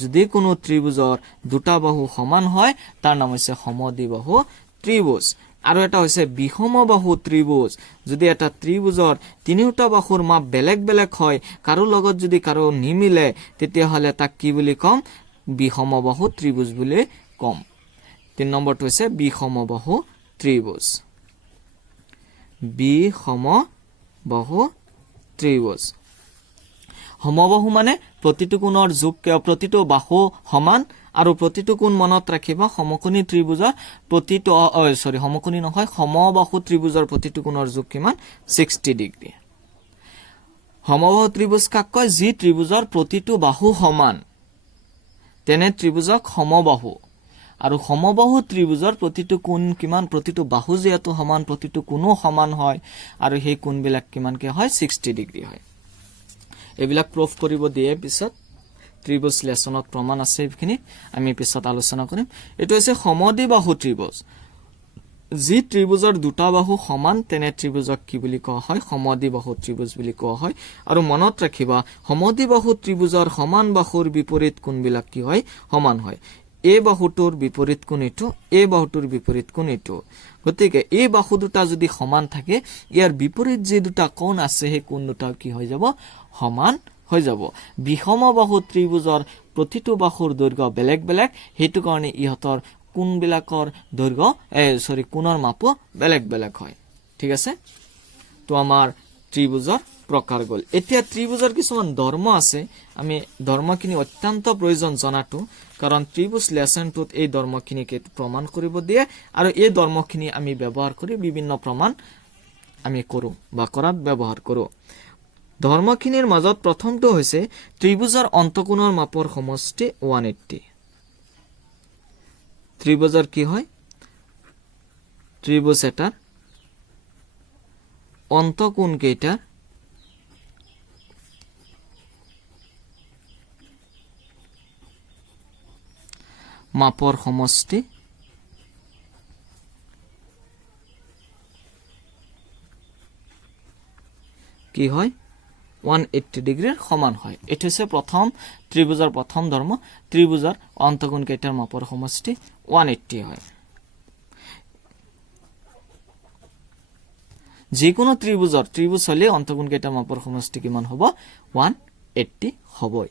যদি কোনো ত্ৰিভুজৰ দুটা বাহু সমান হয় তাৰ নাম হৈছে সমদ্বিবাহু ত্ৰিভুজ আৰু এটা হৈছে বিষমবাহু ত্ৰিভুজ যদি এটা ত্ৰিভুজৰ তিনিটা বাহুৰ মাপ বেলেগ বেলেগ হয় কাৰো লগত যদি কাৰো নিমিলে তেতিয়া হলে তাক কি বুলি কম বিষমবাহু ত্ৰিভুজ বুলি কম 3 নম্বৰটো হৈছে বিষমবাহু ত্ৰিভুজ সমবাহু মানে প্ৰতিটো কোণৰ প্ৰতিটো বাহু সমান আৰু প্ৰতিটো কোণ মনত ৰাখিবা সমকোণী ত্ৰিভুজৰ প্ৰতিটো সমকোণী নহয় সমবাহু ত্ৰিভুজৰ প্ৰতিটো কোণৰ যোগ কিমান 60 ডিগ্ৰী সমবাহু ত্ৰিভুজ কাক কয় যি ত্ৰিভুজৰ প্ৰতিটো বাহু সমান তেনে ত্ৰিভুজক সমবাহু আৰু সমবাহু ত্ৰিভুজৰ প্ৰতিটো কোণ কিমান প্ৰতিটো বাহু যেটো সমান প্ৰতিটো কোণো সমান হয় আৰু সেই কোণবিলাক কিমানকে হয় 60 ডিগ্ৰী হয় এবিলাক প্ৰুফ কৰিব দিয়ে পিছত ত্ৰিভুজ লেসনত প্ৰমাণ আছে এইখিনি আমি পিছত আলোচনা কৰিম এটো হৈছে সমদ্বিবাহু ত্ৰিভুজ যি ত্ৰিভুজৰ দুটা বাহু সমান তেনে ত্ৰিভুজক কি বুলি কোৱা হয় সমদ্বিবাহু ত্ৰিভুজ বুলি কোৱা হয় আৰু মনত ৰাখিবা সমদ্বিবাহু ত্ৰিভুজৰ সমান বাহুৰ বিপৰীত কোণবিলাক কি হয় সমান হয় এই বাহুটোৰ বিপৰীত কোণ এটো এই বাহুটোৰ বিপৰীত কোণ এটো গতিকে এই বাহু দুটা যদি সমান থাকে ইয়াৰ বিপৰীত যে দুটা কোণ আছে সেই কোণ দুটা কি হৈ যাব সমান হৈ যাব বিষমবাহু ত্ৰিভুজৰ প্ৰতিটো বাহুৰ দৈৰ্ঘ্য বেলেগ বেলেগ হেতু কাৰণে ইহতৰ কোণবিলাকৰ দৈৰ্ঘ্য কোণৰ মাপো বেলেগ বেলেগ হয় ঠিক আছে তো আমাৰ ত্ৰিভুজৰ প্ৰকাৰ গল এতিয়া ত্ৰিভুজৰ কিছুমান ধৰ্ম আছে আমি ধৰ্মখিনি অত্যন্ত প্ৰয়োজন জনাটো কাৰণ ত্ৰিভুজ লেসনটোত এই ধৰ্মখিনিকে প্ৰমাণ কৰিব দিয়ে আৰু এই ধৰ্মখিনি আমি ব্যৱহাৰ কৰি বিভিন্ন প্ৰমাণ আমি কৰো বা কৰাত ব্যৱহাৰ কৰো ধৰ্মখিনিৰ মাজত প্ৰথমটো হৈছে ত্ৰিভুজৰ অন্তকোণৰ মাপৰ সমষ্টি 180 ত্ৰিভুজৰ কি হয় ত্ৰিভুজ এটাৰ অন্তকোণ কেইটা মাপৰ সমষ্টি কি হয় 180 ডিগ্ৰীৰ সমান হয় এটো হৈছে প্ৰথম ত্ৰিভুজৰ প্ৰথম ধৰ্ম ত্ৰিভুজৰ অন্তকোণ কেইটাৰ মাপৰ সমষ্টি 180 হয় যিকোনো ত্ৰিভুজ হলে অন্তকোণ কেইটাৰ মাপৰ সমষ্টি কিমান হ'ব 180 হ'বই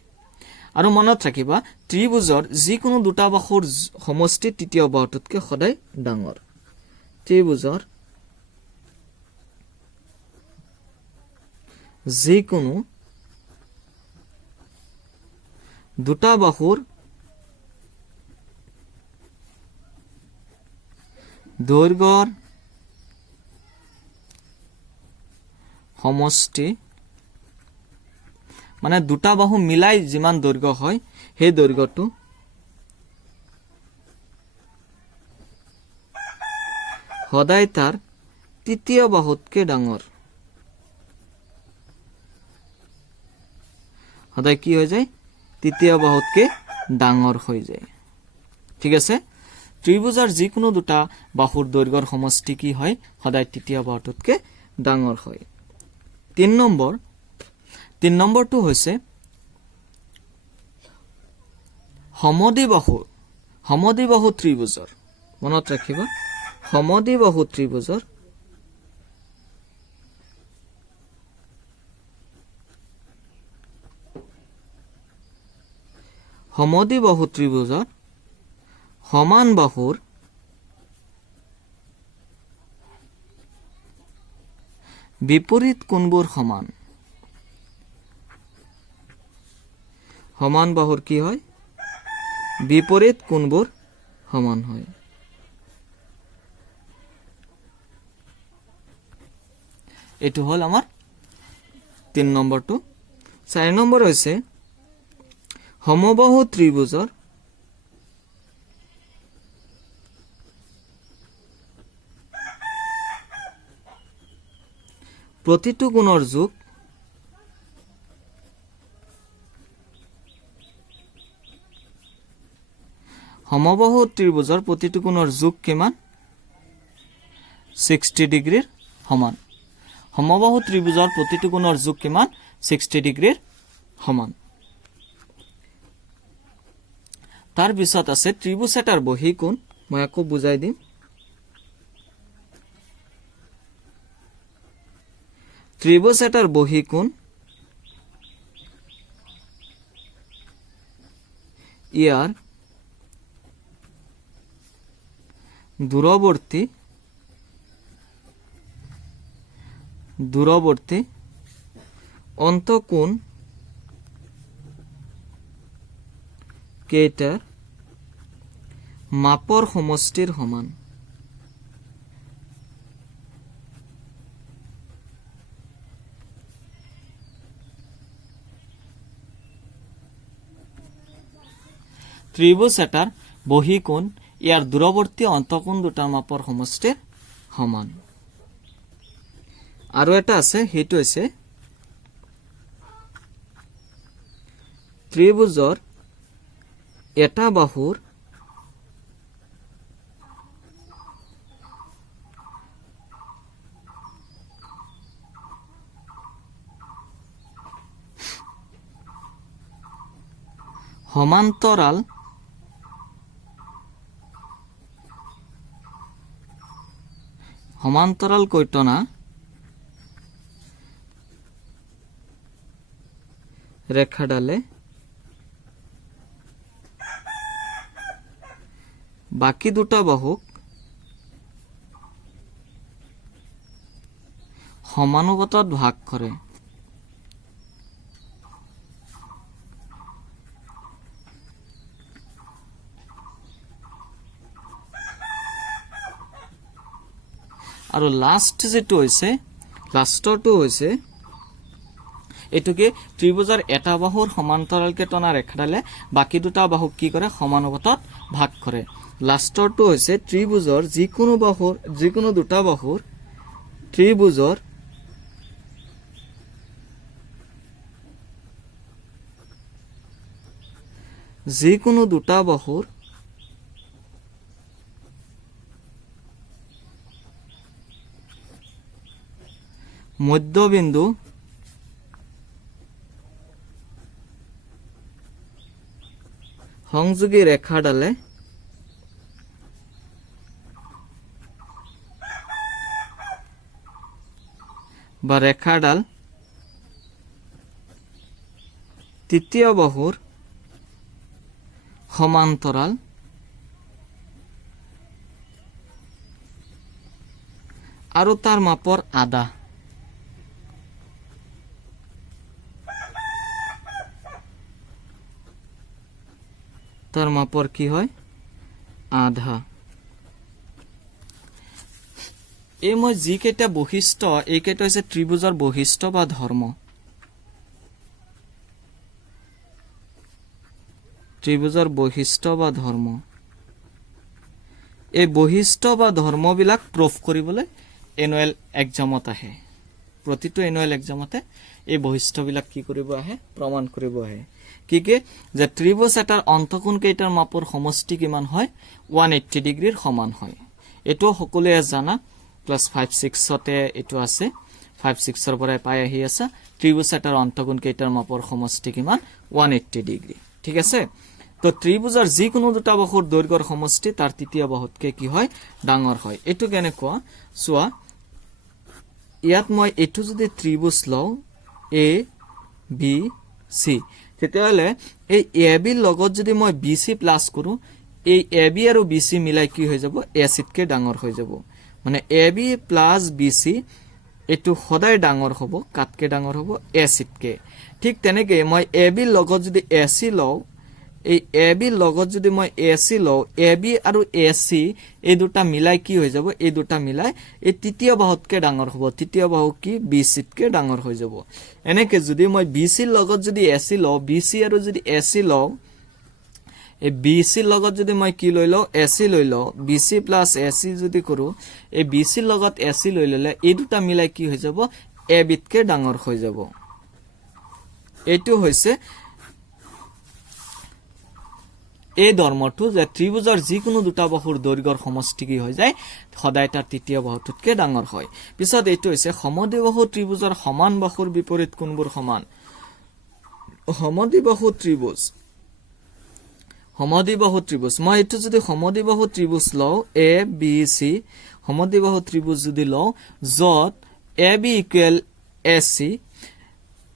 আৰু মনত ৰাখিবা ত্ৰিভুজৰ যিকোনো দুটা বাহুৰ সমষ্টি তৃতীয় বাহুতকৈ সদায় ডাঙৰ ত্ৰিভুজৰ যিকোনো দুটা বাহুৰ দৈৰ্ঘ্যৰ সমষ্টি মানে দুটা বাহু মিলাই যিমান দৈৰ্ঘ্য হয় সেই দৈৰ্ঘ্যটো সদায় তাৰ তৃতীয় বাহুতকৈ ডাঙৰ সদায় কি হৈ যায় তৃতীয় বাহুতকৈ ডাঙৰ হৈ যায় ঠিক আছে ত্ৰিভুজৰ যিকোনো দুটা বাহুৰ দৈৰ্ঘ্যৰ সমষ্টি কি হয় সদায় তৃতীয় বাহুতকৈ ডাঙৰ হয় 3 নম্বৰটো হৈছে সমদ্বিবাহু ত্ৰিভুজৰ মনত ৰাখিবা সমদ্বিবাহু ত্ৰিভুজৰ সমদ্বিবাহু ত্ৰিভুজৰ সমান বাহুৰ বিপৰীত কোণবোৰ সমান সমান বাহুৰ কি হয় বিপৰীত কোণবোৰ সমান হয় এটো হল আমাৰ 3 নম্বৰটো 4 নম্বৰ হৈছে সমবাহু ত্ৰিভুজৰ প্ৰতিটো কোণৰ যোগ সমবাহু ত্ৰিভুজৰ প্ৰতিটো কোণৰ যোগ কিমান 60 ডিগ্ৰীৰ সমান সমবাহু ত্ৰিভুজৰ প্ৰতিটো কোণৰ যোগ কিমান 60 ডিগ্ৰীৰ সমান তাৰ পিছত আছে ত্ৰিভুজ এটাৰ বহিকোণ মই আকৌ বুজাই দিম ত্ৰিভুজ এটাৰ বহিকোণ ইয়াৰ দূৰৱৰ্তী অন্তঃকোণ কেইটাৰ মাপৰ সমষ্টিৰ সমান ত্ৰিভুজ এটাৰ বহিকোণ ইয়াৰ দূৰৱৰ্তী অন্তঃকোণ দুটাৰ মাপৰ সমষ্টিৰ সমান আৰু এটা আছে হেতু আছে ত্ৰিভুজৰ এটা বাহুৰ সমান্তৰাল কৈটনা ৰেখাডালে বাকি দুটা বাহুক সমানুপাতত ভাগ কৰে আৰু লাষ্ট যেটো হৈছে লাষ্টৰটো হৈছে এটুকে ত্ৰিভুজৰ এটা বাহুৰ সমান্তৰালকে টনা ৰেখাডালে বাকি দুটা বাহুক কি কৰে সমানুপাতত ভাগ কৰে লাষ্টৰটো হৈছে ত্ৰিভুজৰ যিকোনো দুটা বাহুৰ ত্ৰিভুজৰ যিকোনো দুটা বাহুৰ মধ্যবিন্দু সংযোগী ৰেখাডালে বা ৰেখাডাল তৃতীয় বাহুৰ সমান্তৰাল আৰু তাৰ মাপৰ আধা তার মাপর কি হয় আধা এই মই যি কেইটা বৈশিষ্ট্য এই কেইটা হৈছে ত্ৰিভুজৰ বৈশিষ্ট্য বা ধৰ্ম ত্ৰিভুজৰ বৈশিষ্ট্য বা ধৰ্ম এই বৈশিষ্ট্য বা ধৰ্মবিলাক প্ৰুফ কৰিবলৈ এনুৱেল এক্সামত আহে প্ৰতিটো এনুৱেল এক্সামতে এই বৈশিষ্ট্যবিলাক কি কৰিব আহে প্ৰমাণ কৰিব আহে কি যে ত্ৰিভুজ এটাৰ অন্তঃকোণ কেইটাৰ মাপৰ সমষ্টি কিমান হয় 180 ডিগ্ৰীৰ সমান হয় এটো সকলোৱে জানা ক্লাস 5-6 তে এটো আছে 5-6 ৰ পৰা পাই আহি আছে ত্ৰিভুজ এটাৰ অন্তঃকোণ কেইটাৰ মাপৰ সমষ্টি কিমান 180 ডিগ্ৰী ঠিক আছে তো ত্ৰিভুজৰ যিকোনো দুটা বাহুৰ দৈৰ্ঘ্যৰ সমষ্টি তাৰ তৃতীয় বাহুতকৈ কি হয় ডাঙৰ হয় এইটো কেনেকুৱা চোৱা ইয়াত মই এইটো যদি ত্ৰিভুজ লওঁ এ বি সি তেতিয়াহ'লে এই এ বিৰ লগত যদি মই বি সি প্লাছ কৰোঁ এই এ বি আৰু বি সি মিলাই কি হৈ যাব এ চিতকৈ ডাঙৰ হৈ যাব মানে এ বি প্লাছ বি সি এইটো সদায় ডাঙৰ হ'ব কাতকৈ ডাঙৰ হ'ব এ চিতকৈ ঠিক তেনেকৈ মই এ বিৰ লগত যদি এ চি লওঁ এই এ বিৰ লগত যদি মই এ চি লওঁ এ বি আৰু এ চি এই দুটা মিলাই কি হৈ যাব এই দুটা মিলাই এই তৃতীয় বাহুতকৈ ডাঙৰ হ'ব তৃতীয় বাহু কি বি চিতকৈ ডাঙৰ হৈ যাব এনেকৈ যদি মই বি চিৰ লগত যদি এ চি লওঁ বি চি আৰু যদি এ চি লওঁ এই বি চিৰ লগত যদি মই কি লৈ লওঁ এ চি লৈ লওঁ বি চি প্লাছ এ চি যদি কৰোঁ এই বি চিৰ লগত এ চি লৈ ল'লে এই দুটা মিলাই কি হৈ যাব এ বিতকৈ ডাঙৰ হৈ যাব এইটো হৈছে এই ধৰ্মটো যে ত্ৰিভুজৰ যিকোনো দুটা বাহুৰ দৈৰ্ঘ্যৰ সমষ্টি কি হৈ যায় সদায় তাৰ তৃতীয় বাহুটোতকৈ ডাঙৰ হয় পিছত এইটো হৈছে সমদ্বিবাহু ত্ৰিভুজৰ সমান বাহুৰ বিপৰীত কোণবোৰ সমান সমদ্বিবাহু ত্ৰিভুজ মই এইটো যদি সমদ্বিবাহু ত্ৰিভুজ লওঁ এ বি চি সমদ্বিবাহু ত্ৰিভুজ যদি লওঁ য'ত A B equal A C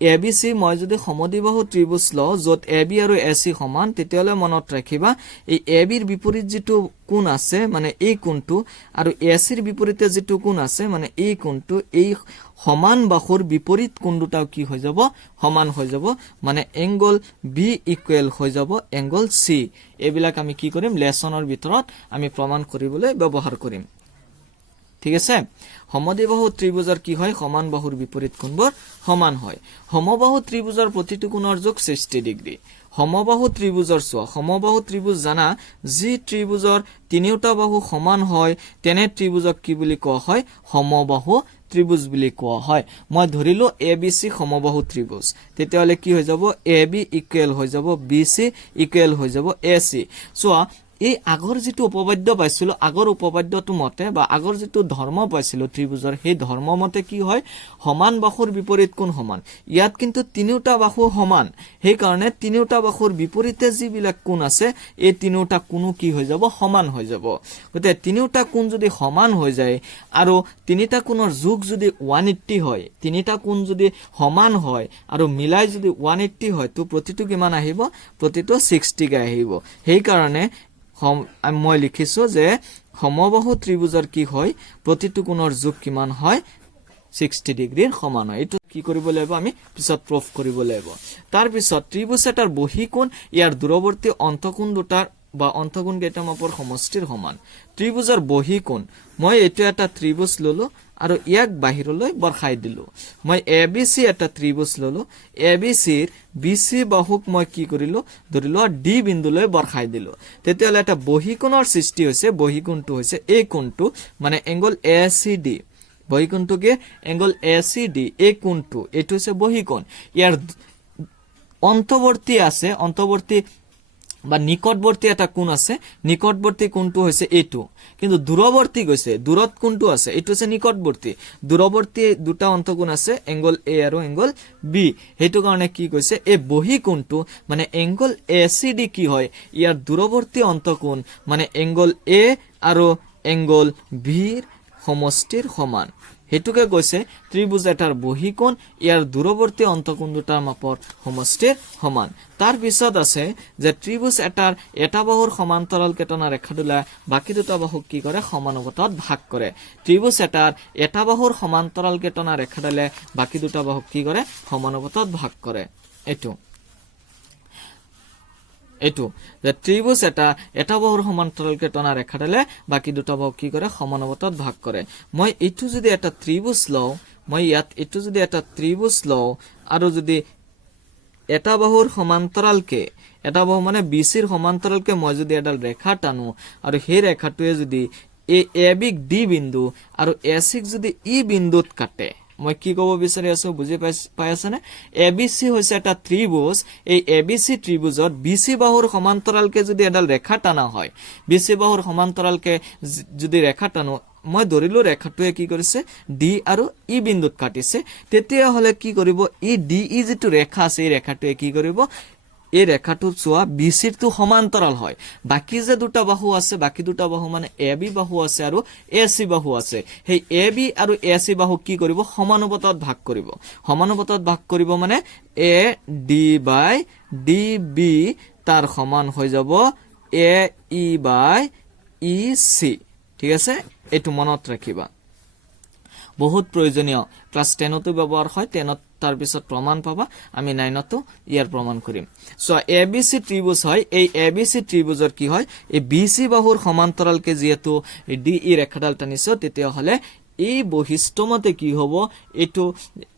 A B C মই যদি সমদ্বিবাহু ত্ৰিভুজ লওঁ য'ত এ বি আৰু এ চি সমান তেতিয়াহ'লে মনত ৰাখিবা এই এ বিৰ বিপৰীত যিটো কোণ আছে মানে এই কোণটো আৰু এ চিৰ বিপৰীতে যিটো কোণ আছে মানে এই কোণটো এই সমান বাহুৰ বিপৰীত কোণ দুটাও কি হৈ যাব সমান হৈ যাব মানে এংগল বি ইকুৱেল হৈ যাব এংগল চি এইবিলাক আমি কি কৰিম লেছনৰ ভিতৰত আমি প্ৰমাণ কৰিবলৈ ব্যৱহাৰ কৰিম ঠিক আছে সমদ্বিবাহু ত্ৰিভুজৰ কি হয় সমান বাহুৰ বিপৰীত কোণবোৰ সমান হয় সমবাহু ত্ৰিভুজৰ প্ৰতিটো কোণৰ যোগ 60 ডিগ্ৰী সমবাহু ত্ৰিভুজৰ চোৱা সমবাহু ত্ৰিভুজ জানা যি ত্ৰিভুজৰ তিনিওটা বাহু সমান হয় তেনে ত্ৰিভুজক কি বুলি কোৱা হয় সমবাহু ত্ৰিভুজ বুলি কোৱা হয় মই ধৰিলো এ বি সি সমবাহু ত্ৰিভুজ তেতিয়াহ'লে কি হৈ যাব এ বি ইকুৱেল হৈ যাব বি সি ইকুৱেল হৈ যাব এ চি চোৱা এই আগৰ যিটো উপপাদ্য পাইছিলো আগৰ উপপাদ্যটো মতে বা আগৰ যিটো ধৰ্ম পাইছিলো ত্ৰিভুজৰ সেই ধৰ্ম মতে কি হয় সমান বাহুৰ বিপৰীত কোণ সমান ইয়াত কিন্তু তিনিওটা বাহু সমান সেই কাৰণে তিনিওটা বাহুৰ বিপৰীতে যিবিলাক কোণ আছে এই তিনিওটা কোণো কি হৈ যাব সমান হৈ যাব গতে তিনিওটা কোণ যদি সমান হৈ যায় আৰু তিনিটা কোণৰ যোগ যদি 180 হয় তিনিটা কোণ যদি সমান হয় আৰু মিলাই যদি 180 হয় তো প্ৰতিটো কিমান আহিব প্ৰতিটো 60 কে আহিব সেই কাৰণে মই লিখিছো যে সমবাহু ত্ৰিভুজৰ কি হয় প্ৰতিটো কোণৰ যোগ কিমান হয় 60 ডিগ্ৰীৰ সমান হয় এটো কি কৰিব লাগিব আমি পিছত প্ৰুফ কৰিব লাগিব তাৰ পিছত ত্ৰিভুজ এটাৰ বহিকোণ ইয়াৰ দূৰৱৰ্তী অন্তকোণ দুটাৰ বা অন্তকোণ কেইটা মাপৰ সমষ্টিৰ সমান ত্ৰিভুজৰ বহিকোণ মই এটো এটা ত্ৰিভুজ ললো আৰু ইয়াক বাহিৰলৈ বৰখাই দিলো মই এ বি সি এটা ত্ৰিভুজ ললো এ বি সিৰ বি সি বাহুক মই কি কৰিলো ধৰিলো ডি বিন্দুলৈ বৰখাই দিলো তেতিয়াহ'লে এটা বহিকোণৰ সৃষ্টি হৈছে বহিকোণটো হৈছে এই কোণটো মানে এংগল এ চি ডি বহিকোণটো কি এংগল এ চি ডি এই কোণটো এটো হৈছে বহিকোণ ইয়াৰ অন্তৱৰ্তী আছে অন্তৱৰ্তী বা নিকটৱৰ্তী এটা কোণ আছে নিকটৱৰ্তী কোণটো হৈছে এইটো কিন্তু দূৰৱৰ্তী গৈছে দূৰত কোণটো আছে এইটো হৈছে নিকটৱৰ্তী দূৰৱৰ্তী দুটা অন্তকোণ আছে এংগল এ আৰু এংগল বি হেতু কাৰণে কি কৈছে এই বহিকোণটো মানে এংগল এ চি ডি কি হয় ইয়াৰ দূৰৱৰ্তী অন্তকোণ মানে এংগল এ আৰু এংগল বিৰ সমষ্টিৰ সমান হেতুকে কৈছে ত্ৰিভুজ এটাৰ বহিকোণ ইয়াৰ দূৰৱৰ্তী অন্তকোণ দুটাৰ মাপৰ সমষ্টিৰ সমান তাৰ পিছত আছে যে ত্ৰিভুজ এটাৰ এটা বাহুৰ সমান্তৰাল কেটনা ৰেখাডোলা বাকি দুটা বাহুক কি কৰে সমানুপাতত ভাগ কৰে ত্ৰিভুজ এটাৰ এটা বাহুৰ সমান্তৰাল কেটনা ৰেখাডালে বাকি দুটা বাহুক কি কৰে সমানুপাতত ভাগ কৰে এটো যে ত্ৰিভুজ এটা বাহুৰ সমান্তৰালকে টনা ৰেখাডালে বাকি দুটা বাহুক কি কৰে সমানুপাতত ভাগ কৰে মই এইটো যদি এটা ত্ৰিভুজ লওঁ মই ইয়াত এইটো যদি এটা ত্ৰিভুজ লওঁ আৰু যদি এটা বাহুৰ সমান্তৰালকে এটা বাহু মানে বিচিৰ সমান্তৰালকে মই যদি এডাল ৰেখা টানো আৰু সেই ৰেখাটোৱে যদি এ বিক ডি বিন্দু আৰু এ সিক যদি ই বিন্দুত কাটে মই কি কব বিচাৰি আছো বুজি পাই আছানে এবিসি হৈছে এটা ত্ৰিভুজ এই এবিসি ত্ৰিভুজত বিসি বাহুৰ সমান্তৰালকে যদি এডাল ৰেখা টানা হয় বিসি বাহুৰ সমান্তৰালকে যদি ৰেখা টানো মই ধৰিলো ৰেখাটোৱে কি কৰিছে ডি আৰু ই বিন্দুত কাটিছে তেতিয়া হলে কি কৰিব ই ডি ই যেটো ৰেখা আছে এই ৰেখাটোৱে কি কৰিব এই ৰেখাটো চোৱা BCৰ টো সমান্তৰাল হয় বাকি যে দুটা বাহু আছে বাকি দুটা বাহু মানে AB বাহু আছে আৰু AC বাহু আছে সেই AB আৰু AC বাহু কি কৰিব সমানুপাতত ভাগ কৰিব মানে AD বাই DB তাৰ সমান হৈ যাব AE বাই EC ঠিক আছে এটো মনত ৰাখিবা বহুত প্ৰয়োজনীয় ক্লাস 10 তো ব্যৱহাৰ হয় 10 তাৰ পিছত প্ৰমাণ পাবা আমি 9 তো ইয়াৰ প্ৰমাণ কৰিম সো ABC ত্ৰিভুজ হয় এই ABC ত্ৰিভুজৰ কি হয় এই BC বাহুৰ সমান্তৰালকে যেহেতু DE ৰেখাডাল টানিছো তেতিয়া হলে এই বৈশিষ্ট্য মতে কি হ'ব এটো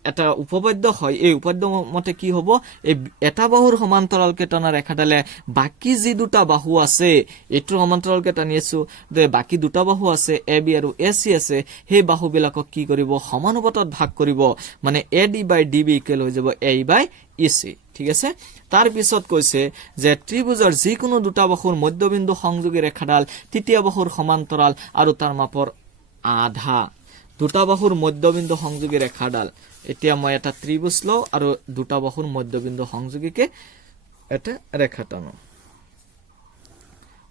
এটা উপপাদ্য হয় এই উপপাদ্য মতে কি হ'ব এই এটা বাহুৰ সমান্তৰালকে টানা ৰেখাডালে বাকি যি দুটা বাহু আছে এটো সমান্তৰালকে টানিছো যে বাকি দুটা বাহু আছে AB আৰু AC আছে সেই বাহু বিলাকক কি কৰিব সমানুপাতত ভাগ কৰিব মানে AD বাই DB ইকুৱেল হৈ যাব AE বাই EC ঠিক আছে তাৰ পিছত কৈছে যে ত্ৰিভুজৰ যিকোনো দুটা বাহুৰ মধ্যবিন্দু সংযোগী ৰেখাডাল তৃতীয় বাহুৰ সমান্তৰাল আৰু তাৰ মাপৰ আধা দুটা বাহুৰ মধ্যবিন্দু সংযোগী ৰেখাডাল এতিয়া মই এটা ত্ৰিভুজ লও আৰু দুটা বাহুৰ মধ্যবিন্দু সংযোগীকে এটা ৰেখা টানো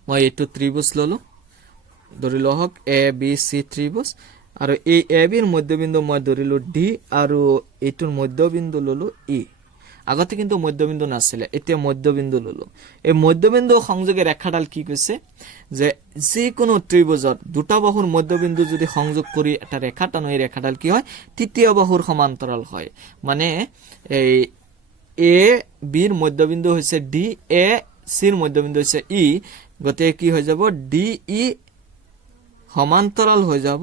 মই এটো ত্ৰিভুজ ললো ধৰিলো হক ABC ত্ৰিভুজ আৰু এই AB ৰ মধ্যবিন্দু মই ধৰিলো D আৰু এটোৰ মধ্যবিন্দু ললো E আগতে কিন্তু মধ্যবিন্দু নাছিলে এতিয়া মধ্যবিন্দু ললো এই মধ্যবিন্দু সংযোগী ৰেখাডাল কি কৈছে যে যিকোনো ত্ৰিভুজত দুটা বাহুৰ মধ্যবিন্দু যদি সংযোগ কৰি এটা ৰেখা টানো এই ৰেখাডাল কি হয় তৃতীয় বাহুৰ সমান্তৰাল হয় মানে এই AB ৰ মধ্যবিন্দু হৈছে D AC ৰ মধ্যবিন্দু হৈছে E গতে কি হৈ যাব DE সমান্তৰাল হৈ যাব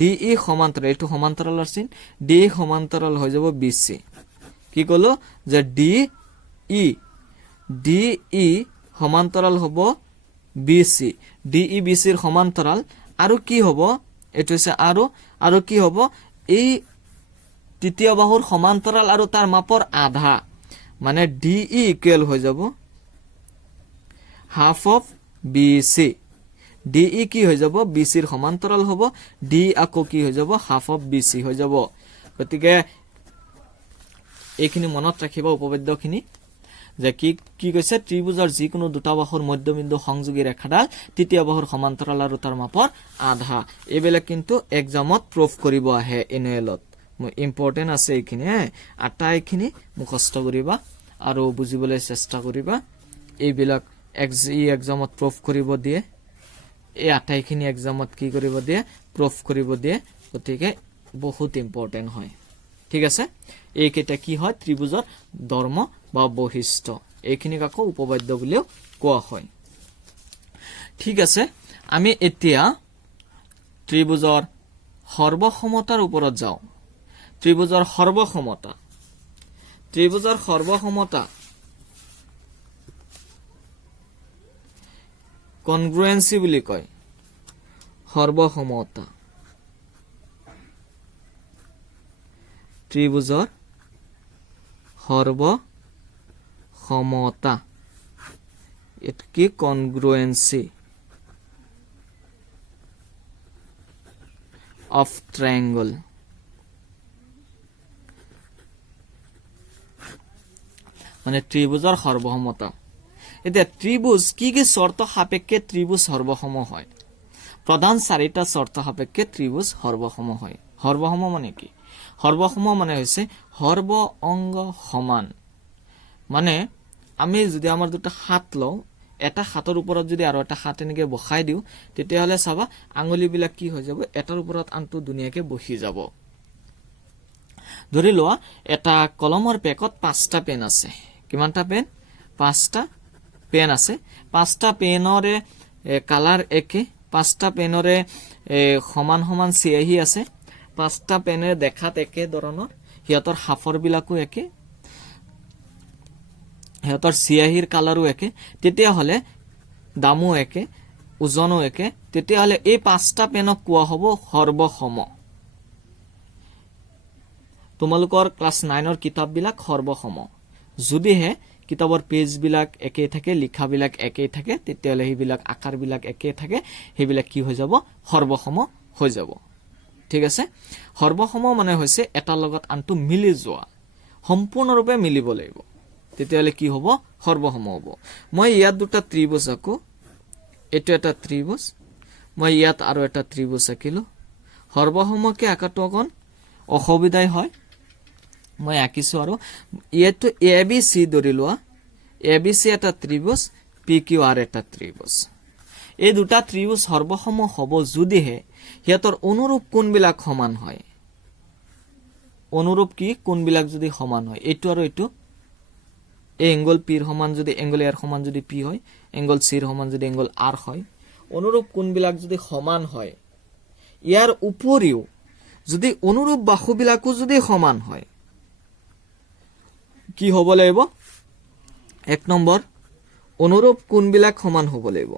DE সমান্তৰাল এটো সমান্তৰালৰ চিন DE সমান্তৰাল হৈ যাব BC কি কলো যে DE সমান্তৰাল হ'ব BC DE BC ৰ সমান্তৰাল আৰু কি হ'ব এটো হৈছে আৰু কি হ'ব এই তৃতীয় বাহুৰ সমান্তৰাল আৰু তাৰ মাপৰ আধা মানে DE ইকুৱেল হৈ যাব হাফ অফ BC DE কি হৈ যাব BC ৰ সমান্তৰাল হ'ব D আকৌ কি হৈ যাব হাফ অফ BC হৈ যাব গতিকে এইখিনি মনত ৰাখিবা উপপাদ্যখিনি যে কি কৈছে ত্ৰিভুজৰ যিকোনো দুটা বাহুৰ মধ্যবিন্দু সংযোগী ৰেখাডাল তৃতীয় বাহুৰ সমান্তৰাল আৰু তাৰ মাপৰ আধা এবেলা কিন্তু এক্সামত প্ৰুফ কৰিব আহে এনুৱেলত ইম্পৰ্টেন্ট আছে এইখিনি আটাইখিনি মুখস্থ কৰিবা আৰু বুজিবলৈ চেষ্টা কৰিবা এইবিলাক এক্সামত প্ৰুফ কৰিব দিয়ে এই আটাইখিনি এক্সামত কি কৰিব দিয়ে প্ৰুফ কৰিব দিয়ে গতিকে বহুত ইম্পৰ্টেন্ট হয় ঠিক আছে এইকেইটা কি হয় ত্ৰিভুজৰ ধৰ্ম বা বৈশিষ্ট্য এইখিনি কাকো উপপাদ্য বুলিও কোৱা হয় ঠিক আছে আমি এতিয়া ত্ৰিভুজৰ সৰ্বসমতাৰ ওপৰত যাও ত্ৰিভুজৰ সৰ্বসমতা কনগ্ৰুৱেন্সি বুলি কয় সৰ্বসমতা ত্ৰিভুজৰ সৰ্বসমতা এটো কি কনগ্ৰুৱেন্সি অফ ট্ৰায়াঙ্গল মানে ত্ৰিভুজৰ সৰ্বসমতা এতিয়া ত্ৰিভুজ কি শৰ্ত সাপেক্ষে ত্ৰিভুজ সৰ্বসম হয় প্ৰধান চাৰিটা শৰ্ত সাপেক্ষে ত্ৰিভুজ সৰ্বসম হয় সৰ্বসম মানে কি সৰ্বসম মানে হৈছে সৰ্ব অংগ সমান মানে আমি যদি আমাৰ দুটা হাত লও এটা হাতৰ ওপৰত যদি আৰু এটা হাত এনেকে বহাই দিও তেতিয়া হলে চাবা আঙুলি বিলাক কি হৈ যাব এটাৰ ওপৰত আনটো দুনিয়াকে বহি যাব ধৰি লোৱা এটা কলমৰ পেকত 5টা পেন আছে কিমানটা পেন 5টা পেন আছে 5টা পেনৰে কালাৰ একে 5টা পেনৰে সমান সমান চিয়াহী আছে 5টা পেনে দেখাত একে ধৰণৰ হিয়তৰ হাফৰ বিলাকো একে হিয়তৰ চিয়াহীৰ কালাৰো একে তেতিয়া হলে দামো একে ওজনো একে তেতিয়া হলে এই 5টা পেনক কোৱা হ'ব সৰ্বসম তোমালোকৰ ক্লাস 9 ৰ কিতাপ বিলাক সৰ্বসম যদিহে কিতাবৰ পেজ বিলাক একে থাকে লিখা বিলাক একে থাকে তেতিয়া হলে হিবিলাক আকাৰ বিলাক একে থাকে হিবিলাক কি হৈ যাব সৰ্বসম হৈ যাব ঠিক আছে সৰ্বসম মানে হৈছে এটা লগত আনটো মিলি যোৱা সম্পূৰ্ণৰূপে মিলিব লাগিব তেতিয়াহ'লে কি হ'ব সৰ্বসম হ'ব মই ইয়াত দুটা ত্ৰিভুজ আঁকো এটো এটা ত্ৰিভুজ মই ইয়াত আৰু এটা ত্ৰিভুজ আঁকিলো সৰ্বসমকে আঁকাটো অকণ অসুবিধাই হয় মই আঁকিছো আৰু ইয়াতো এ বি সি ধৰি লোৱা এ বি সি এটা ত্ৰিভুজ পি কিউ আৰ এটা ত্ৰিভুজ এই দুটা ত্ৰিভুজ সৰ্বসম হ'ব যদিহে হিয়াতৰ অনুৰূপ কোণবিলাক সমান হয় অনুৰূপ কি কোণবিলাক যদি সমান হয় এইটো আৰু এইটো এই এংগল পিৰ সমান যদি এংগল এৰ সমান যদি পি হয় এংগল সিৰ সমান যদি এংগল আৰ হয় অনুৰূপ কোণবিলাক যদি সমান হয় ইয়াৰ উপৰিও যদি অনুৰূপ বাহুবিলাকো যদি সমান হয় কি হ'ব লাগিব এক নম্বৰ অনুৰূপ কোণবিলাক সমান হ'ব লাগিব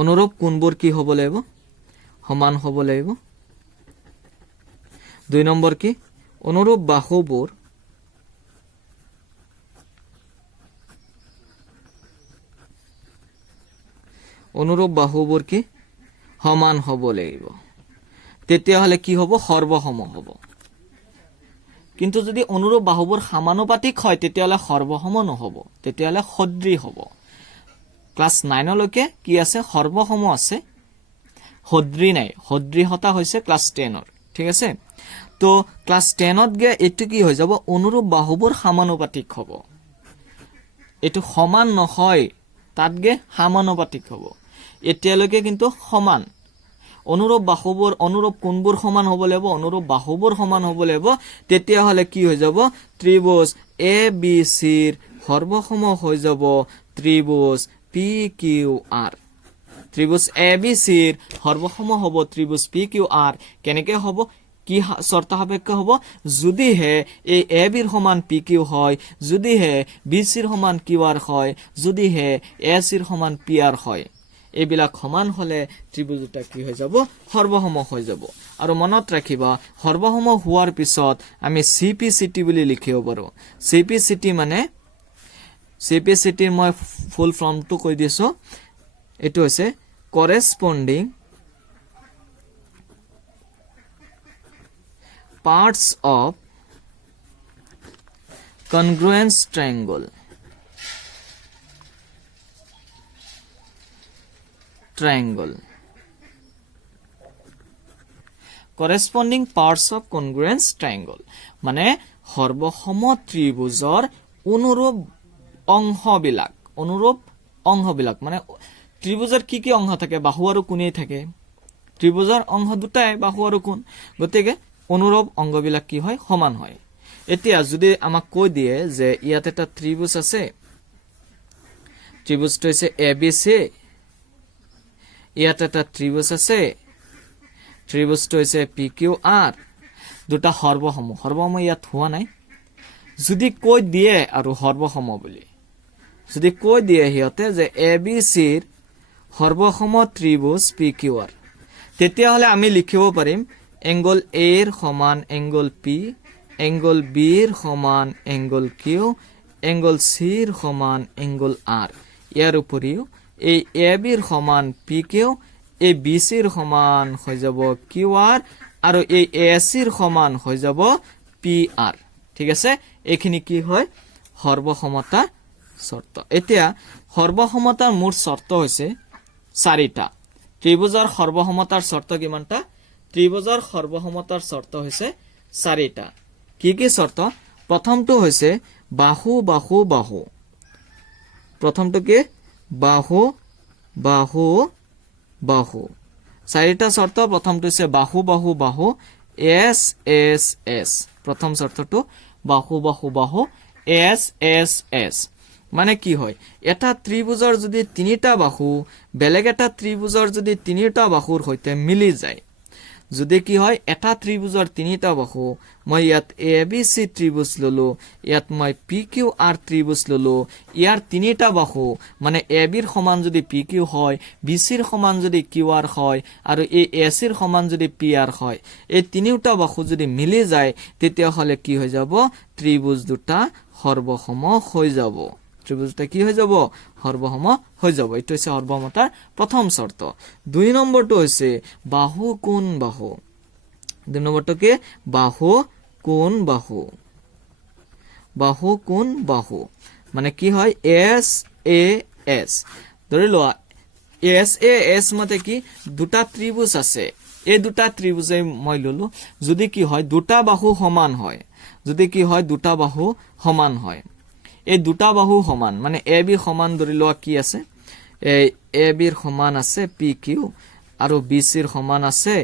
অনুৰূপ কোণবোৰ কি হ'ব লাগিব সমান হ'ব লাগিব দুই নম্বৰ কি অনুৰূপ বাহুবোৰ কি সমান হ'ব লাগিব তেতিয়াহ'লে কি হ'ব সৰ্বসম হ'ব কিন্তু যদি অনুৰূপ বাহুবোৰ সমানুপাতিক হয় তেতিয়াহ'লে সৰ্বসম নহ'ব তেতিয়াহ'লে সদৃশ হ'ব ক্লাস 9 লৈকে কি আছে সৰ্বসম আছে সদৃ নাই সদৃশতা হৈছে ক্লাস 10 ৰ ঠিক আছে তো ক্লাস 10 ত গে এটো কি হৈ যাব অনুৰূপ বাহুবোৰ সমানুপাতিক হ'ব এটো সমান নহয় তাত গে সমানুপাতিক হ'ব এতিয়ালৈকে কিন্তু সমান অনুৰূপ বাহুবোৰ অনুৰূপ কোণবোৰ সমান হ'ব লাগিব অনুৰূপ বাহুবোৰ সমান হ'ব লাগিব তেতিয়াহ'লে কি হৈ যাব ত্ৰিভুজ এ বি সি ৰ সৰ্বসম হৈ যাব ত্ৰিভুজ P Q R ত্ৰিভুজ A B সি ৰ সৰ্বসম হ'ব ত্ৰিভুজ পি কিউ আৰ কেনেকৈ হ'ব কি শৰ্ত সাপেক্ষে হ'ব যদিহে এই এ বিৰ সমান পি কিউ হয় যদিহে বি সিৰ সমান কিউ আৰ হয় যদিহে এ সিৰ সমান পি আৰ হয় এইবিলাক সমান হলে ত্ৰিভুজ দুটা কি হৈ যাব সৰ্বসম হৈ যাব আৰু মনত ৰাখিবা সৰ্বসম হোৱাৰ পিছত আমি সিপিসিটি বুলি লিখিব পাৰো সিপিসিটি মানে সিপিসিটিৰ মই ফুল ফৰ্মটো কৈ দিছো এটো হৈছে কৰেসপন্ডিং parts of congruence triangle corresponding parts of congruence triangle মানে সৰ্বসম ত্ৰিভুজৰ অনুৰূপ অংশবিলাক মানে ত্ৰিভুজৰ কি অংশ থাকে বাহু আৰু কোণেই থাকে ত্ৰিভুজৰ অংশ দুটাই বাহু আৰু কোণ গতিকে অনুৰূপ অংগবিলাক কি হয় সমান হয় এতিয়া যদি আমাক কৈ দিয়ে যে ইয়াত এটা ত্ৰিভুজ আছে ত্ৰিভুজটো হৈছে এবিসি ইয়াত এটা ত্ৰিভুজ আছে ত্ৰিভুজটো হৈছে পিকিউআৰ দুটা সৰ্বসম ইয়াত হোৱা নাই যদি কৈ দিয়ে আৰু সৰ্বসম বুলি যদি কৈ দিয়ে হিয়তে যে এবিসি ৰ সৰ্বসম ত্ৰিভুজ পিকিউআৰ তেতিয়াহলে আমি লিখিব পাৰিম এংগল এ ৰ সমান এংগল পি এংগল বি ৰ সমান এংগল কিউ এংগল সি ৰ সমান এংগল আৰ ইয়াৰ উপৰিও এই এ বি ৰ সমান পি কিউ এই বি সি ৰ সমান হৈ যাব কিউ আৰ আৰু এই এ সি ৰ সমান হৈ যাব পি আৰ ঠিক আছে এইখিনি কি হয় সৰ্বসমতা শৰ্ত এতিয়া সৰ্বসমতাৰ মূল শৰ্ত হৈছে 4টা ত্ৰিভুজৰ সৰ্বসমতাৰ শৰ্ত কিমানটা ত্ৰিভুজৰ সৰ্বসমতাৰ শৰ্ত হৈছে 4টা কি শৰ্ত প্ৰথমটো হৈছে বাহু বাহু বাহু প্ৰথমটো কি বাহু বাহু বাহু 4টা শৰ্ত প্ৰথমটো হৈছে বাহু বাহু বাহু এস এস এস প্ৰথম শৰ্তটো বাহু বাহু বাহু এস এস এস মানে কি হয় এটা ত্ৰিভুজৰ যদি 3টা বাহু বেলেগ এটা ত্ৰিভুজৰ যদি 3টা বাহুৰ সৈতে মিলি যায় যদি কি হয় এটা ত্ৰিভুজৰ 3টা বাহু মই ইয়াত এ বি সি ত্ৰিভুজ ললো ইয়াত মই পি কিউ আৰ ত্ৰিভুজ ললো ইয়াৰ 3টা বাহু মানে এ বিৰ সমান যদি পি কিউ হয় বি সিৰ সমান যদি কিউ আৰ হয় আৰু এই এ সিৰ সমান যদি পি আৰ হয় এই 3টা বাহু যদি মিলি যায় তেতিয়াহলে কি হৈ যাব ত্ৰিভুজ দুটা সৰ্বসম হৈ যাব ত্ৰিভুজটা কি হৈ যাব সৰ্বসম হৈ যাব এটো হৈছে সৰ্বসমতাৰ প্ৰথম শৰ্ত দুই নম্বৰটো হৈছে বাহু কোণ বাহু দুই নম্বৰটো কি বাহু কোন বাহু বাহু কোন বাহু মানে কি হয় এস এ এস ধৰি লোৱা এস এ এস মতে কি দুটা ত্ৰিভুজ আছে এই দুটা ত্ৰিভুজে মই ললো যদি কি হয় দুটা বাহু সমান হয় যদি কি হয় দুটা বাহু সমান হয় এই দুটা বাহু সমান মানে এ বি সমান ধৰি লোৱা কি আছে এ বিৰ সমান আছে পি কিউ আৰু বি সিৰ সমান আছে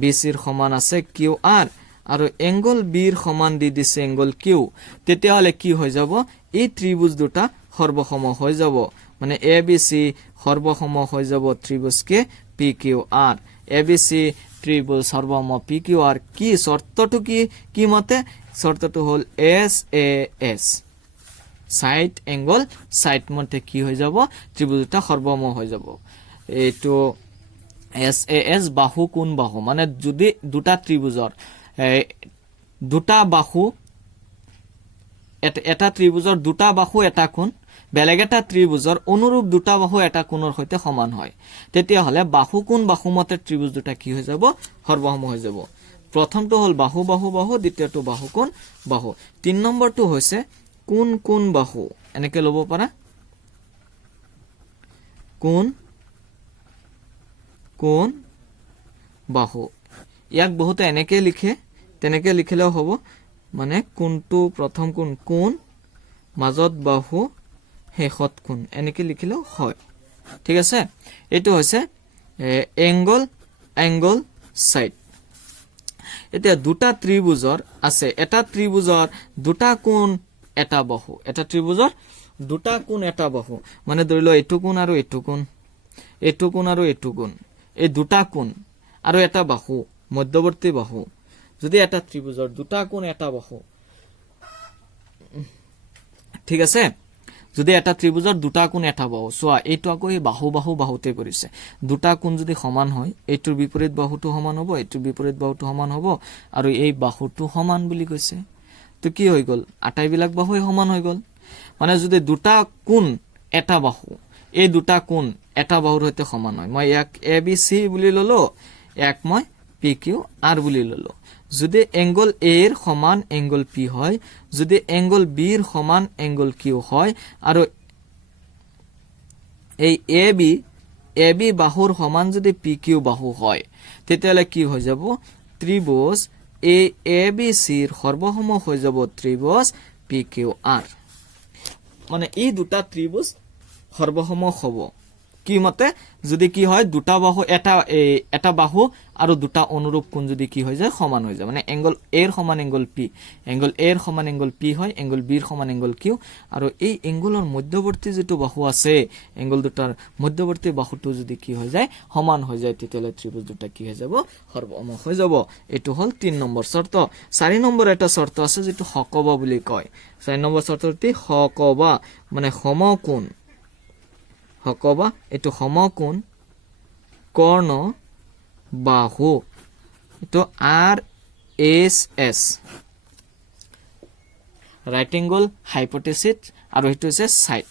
বি সিৰ সমান আছে কিউ আৰ আৰু এংগল বিৰ সমান দি দিছে এংগল কিউ তেতিয়াহলে কি হৈ যাব এই ত্ৰিভুজ দুটা সৰ্বসম হৈ যাব মানে এ বি সি সৰ্বসম হৈ যাব ত্ৰিভুজ K P Q R A B C ত্ৰিভুজ সৰ্বসম P Q R কি শৰ্তটো কি মতে শৰ্তটো হল S A S side angle side মতে কি হৈ যাব ত্ৰিভুজ দুটা সৰ্বসম হৈ যাব এইটো এস এ এস বাহু কোন বাহু মানে যদি দুটা ত্ৰিভুজৰ দুটা বাহু এটা ত্ৰিভুজৰ দুটা বাহু এটা কোণ বেলেগ এটা ত্ৰিভুজৰ অনুৰূপ দুটা বাহু এটা কোণৰ সৈতে সমান হয় তেতিয়াহলে বাহু কোণ বাহু মতে ত্ৰিভুজ দুটা কি হৈ যাব সৰ্বসম হৈ যাব প্ৰথমটো হল বাহু বাহু বাহু দ্বিতীয়টো বাহু কোণ বাহু 3 নম্বৰটো হৈছে কোন কোন বাহু এনেকে লব পাৰা কোন কোন বাহু ইয়াক বহুতে এনেকে লিখে তেনেকে লিখিলেও হ'ব মানে কোনটো প্ৰথম কোন কোন মাজত বাহু শেষত কোন এনেকে লিখিলেও হয় ঠিক আছে এটো হৈছে এংগল এংগল সাইড এতিয়া দুটা ত্ৰিভুজৰ আছে এটা ত্ৰিভুজৰ দুটা কোণ এটা বাহু এটা ত্ৰিভুজৰ দুটা কোণ এটা বাহু মানে ধৰি লও এটো কোণ আৰু এটো কোণ এটো কোণ আৰু এটো কোণ এই দুটা কোণ আৰু এটা বাহু মধ্যবৰ্তী বাহু যদি এটা ত্ৰিভুজৰ দুটা কোণ এটা বাহু ঠিক আছে যদি এটা ত্ৰিভুজৰ দুটা কোণ এটা বাহু সোৱা এইটো আকৌ এই বাহু বাহু বাহুতে পৰিছে দুটা কোণ যদি সমান হয় এইটোৰ বিপৰীত বাহুটো সমান হ'ব এইটোৰ বিপৰীত বাহুটো সমান হ'ব আৰু এই বাহুটো সমান বুলি কৈছে তো কি হৈ গল আটাইবিলাক বাহু সমান হৈ গল মানে যদি দুটা কোণ এটা বাহু এই দুটা কোণ এটা বাহুৰ সৈতে সমান হয় মই ইয়াক এ বি সি বুলি ললো এক মই পি কিউ আৰ বুলি ললো যদি এংগল এ এর সমান এংগল পি হয় যদি এংগল বি এর সমান এংগল কিউ হয় আৰু এই এ বি বাহুৰ সমান যদি পি কিউ বাহু হয় তেতিয়ালে কি হৈ যাব ত্ৰিভুজ এ বি সি এৰ সৰ্বসম হৈ যাব ত্ৰিভুজ পি কিউ আৰ মানে এই দুটা ত্ৰিভুজ সৰ্বসম হ'ব কি মতে যদি কি হয় দুটা বাহু এটা বাহু আৰু দুটা অনুৰূপ কোণ যদি কি হৈ যায় সমান হৈ যায় মানে এংগল এ এর সমান এংগল পি এংগল এ এর সমান এংগল পি হয় এংগল বি এর সমান এংগল কিউ আৰু এই এংগলৰ মধ্যবৰ্তী যেটো বাহু আছে এংগল দুটাৰ মধ্যবৰ্তী বাহুটো যদি কি হৈ যায় সমান হৈ যায় তেতিয়ালে ত্ৰিভুজ দুটা কি হৈ যাব সৰ্বসম হৈ যাব এটো হল 3 নম্বৰ শৰ্ত 4 নম্বৰ এটা শৰ্ত আছে যেটো হকবা বুলি কয় 4 নম্বৰ শৰ্তটি হকবা মানে সমকোণ হকবা এটো সমকোণ কৰ্ণ বাহু এটো আৰ এস এস ৰাইট এংগল হাইপোটেসিস আৰু এটো হৈছে সাইড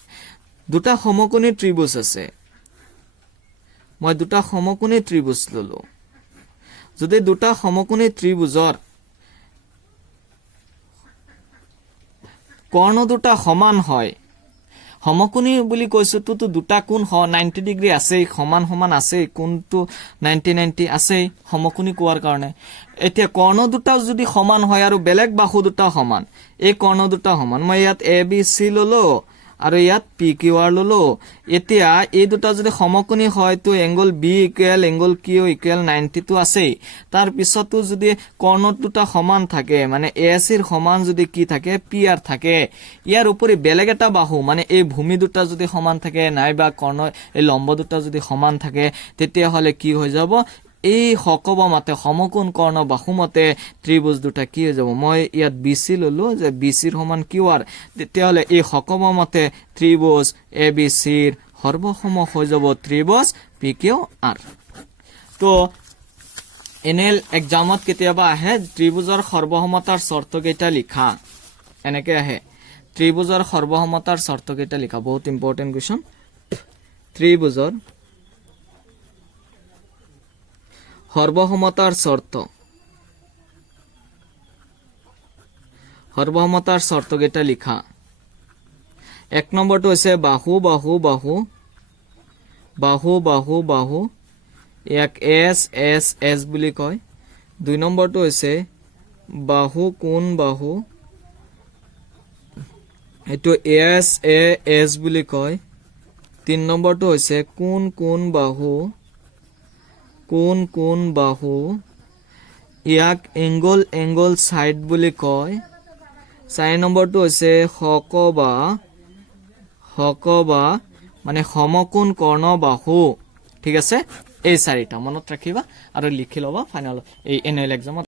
দুটা সমকোণী ত্ৰিভুজ আছে মই দুটা সমকোণী ত্ৰিভুজ ললো যদি দুটা সমকোণী ত্ৰিভুজৰ কৰ্ণ দুটা সমান হয় সমকোণী বুলি কৈছো তো দুটা কোণ 90 ডিগ্ৰী আছে সমান সমান আছে কোণটো 90 আছে সমকোণী কোৱাৰ কাৰণে এতিয়া কৰ্ণ দুটা যদি সমান হয় আৰু বেলেগ বাহু দুটা সমান এই কৰ্ণ দুটা সমান মই ইয়াত এ বি সি ললো আৰু ইয়াত পি কিউ আৰ ললো এতিয়া এই দুটা যদি সমকোণী হয় তো angle B equal angle Q equal 90 তো আছে তাৰ পিছতো যদি কৰ্ণ দুটা সমান থাকে মানে এ সি ৰ সমান যদি কি থাকে পি আৰ থাকে ইয়াৰ উপৰি বেলেগ এটা বাহু মানে এই ভূমি দুটা যদি সমান থাকে নাইবা কৰ্ণ এই লম্ব দুটা যদি সমান থাকে তেতিয়া হলে কি হৈ যাব এই হকবা মতে সমকোণ কৰ্ণ বাহু মতে ত্ৰিভুজ দুটা কি হৈ যাব মই ইয়াত বিসি ললো যে বিসি ৰ সমান কিউ আৰ তেতিয়া হলে এই হকবা মতে ত্ৰিভুজ এ বি সি ৰ সৰ্বসম হৈ যাব ত্ৰিভুজ পি কিউ আৰ তো এনএল এক্সামত কেতিয়াবা আহে ত্ৰিভুজৰ সৰ্বসমতাৰ শৰ্ত কেইটা লিখা এনেকে আহে ত্ৰিভুজৰ সৰ্বসমতাৰ শৰ্ত কেইটা লিখা বহুত ইম্পৰ্টেন্ট কোৱেশ্চন ত্ৰিভুজৰ সৰ্বসমতাৰ শৰ্ত সৰ্বসমতাৰ চৰ্তকেইটা লিখা 1 নম্বৰটো হৈছে বাহু বাহু বাহু বাহু বাহু বাহু ইয়াক এস এস এস বুলি কয় 2 নম্বৰটো হৈছে বাহু কোন বাহু এটো এস এ এস বুলি কয় 3 নম্বৰটো হৈছে কোন কোন বাহু ইয়াক এংগল এংগল সাইড বুলি কয় 4 নম্বৰটো হৈছে হকবা মানে সমকোণ কৰ্ণ বাহু ঠিক আছে এই চাৰিটা মনত ৰাখিবা আৰু লিখি লবা ফাইনাল এই এনুৱেল এক্সামত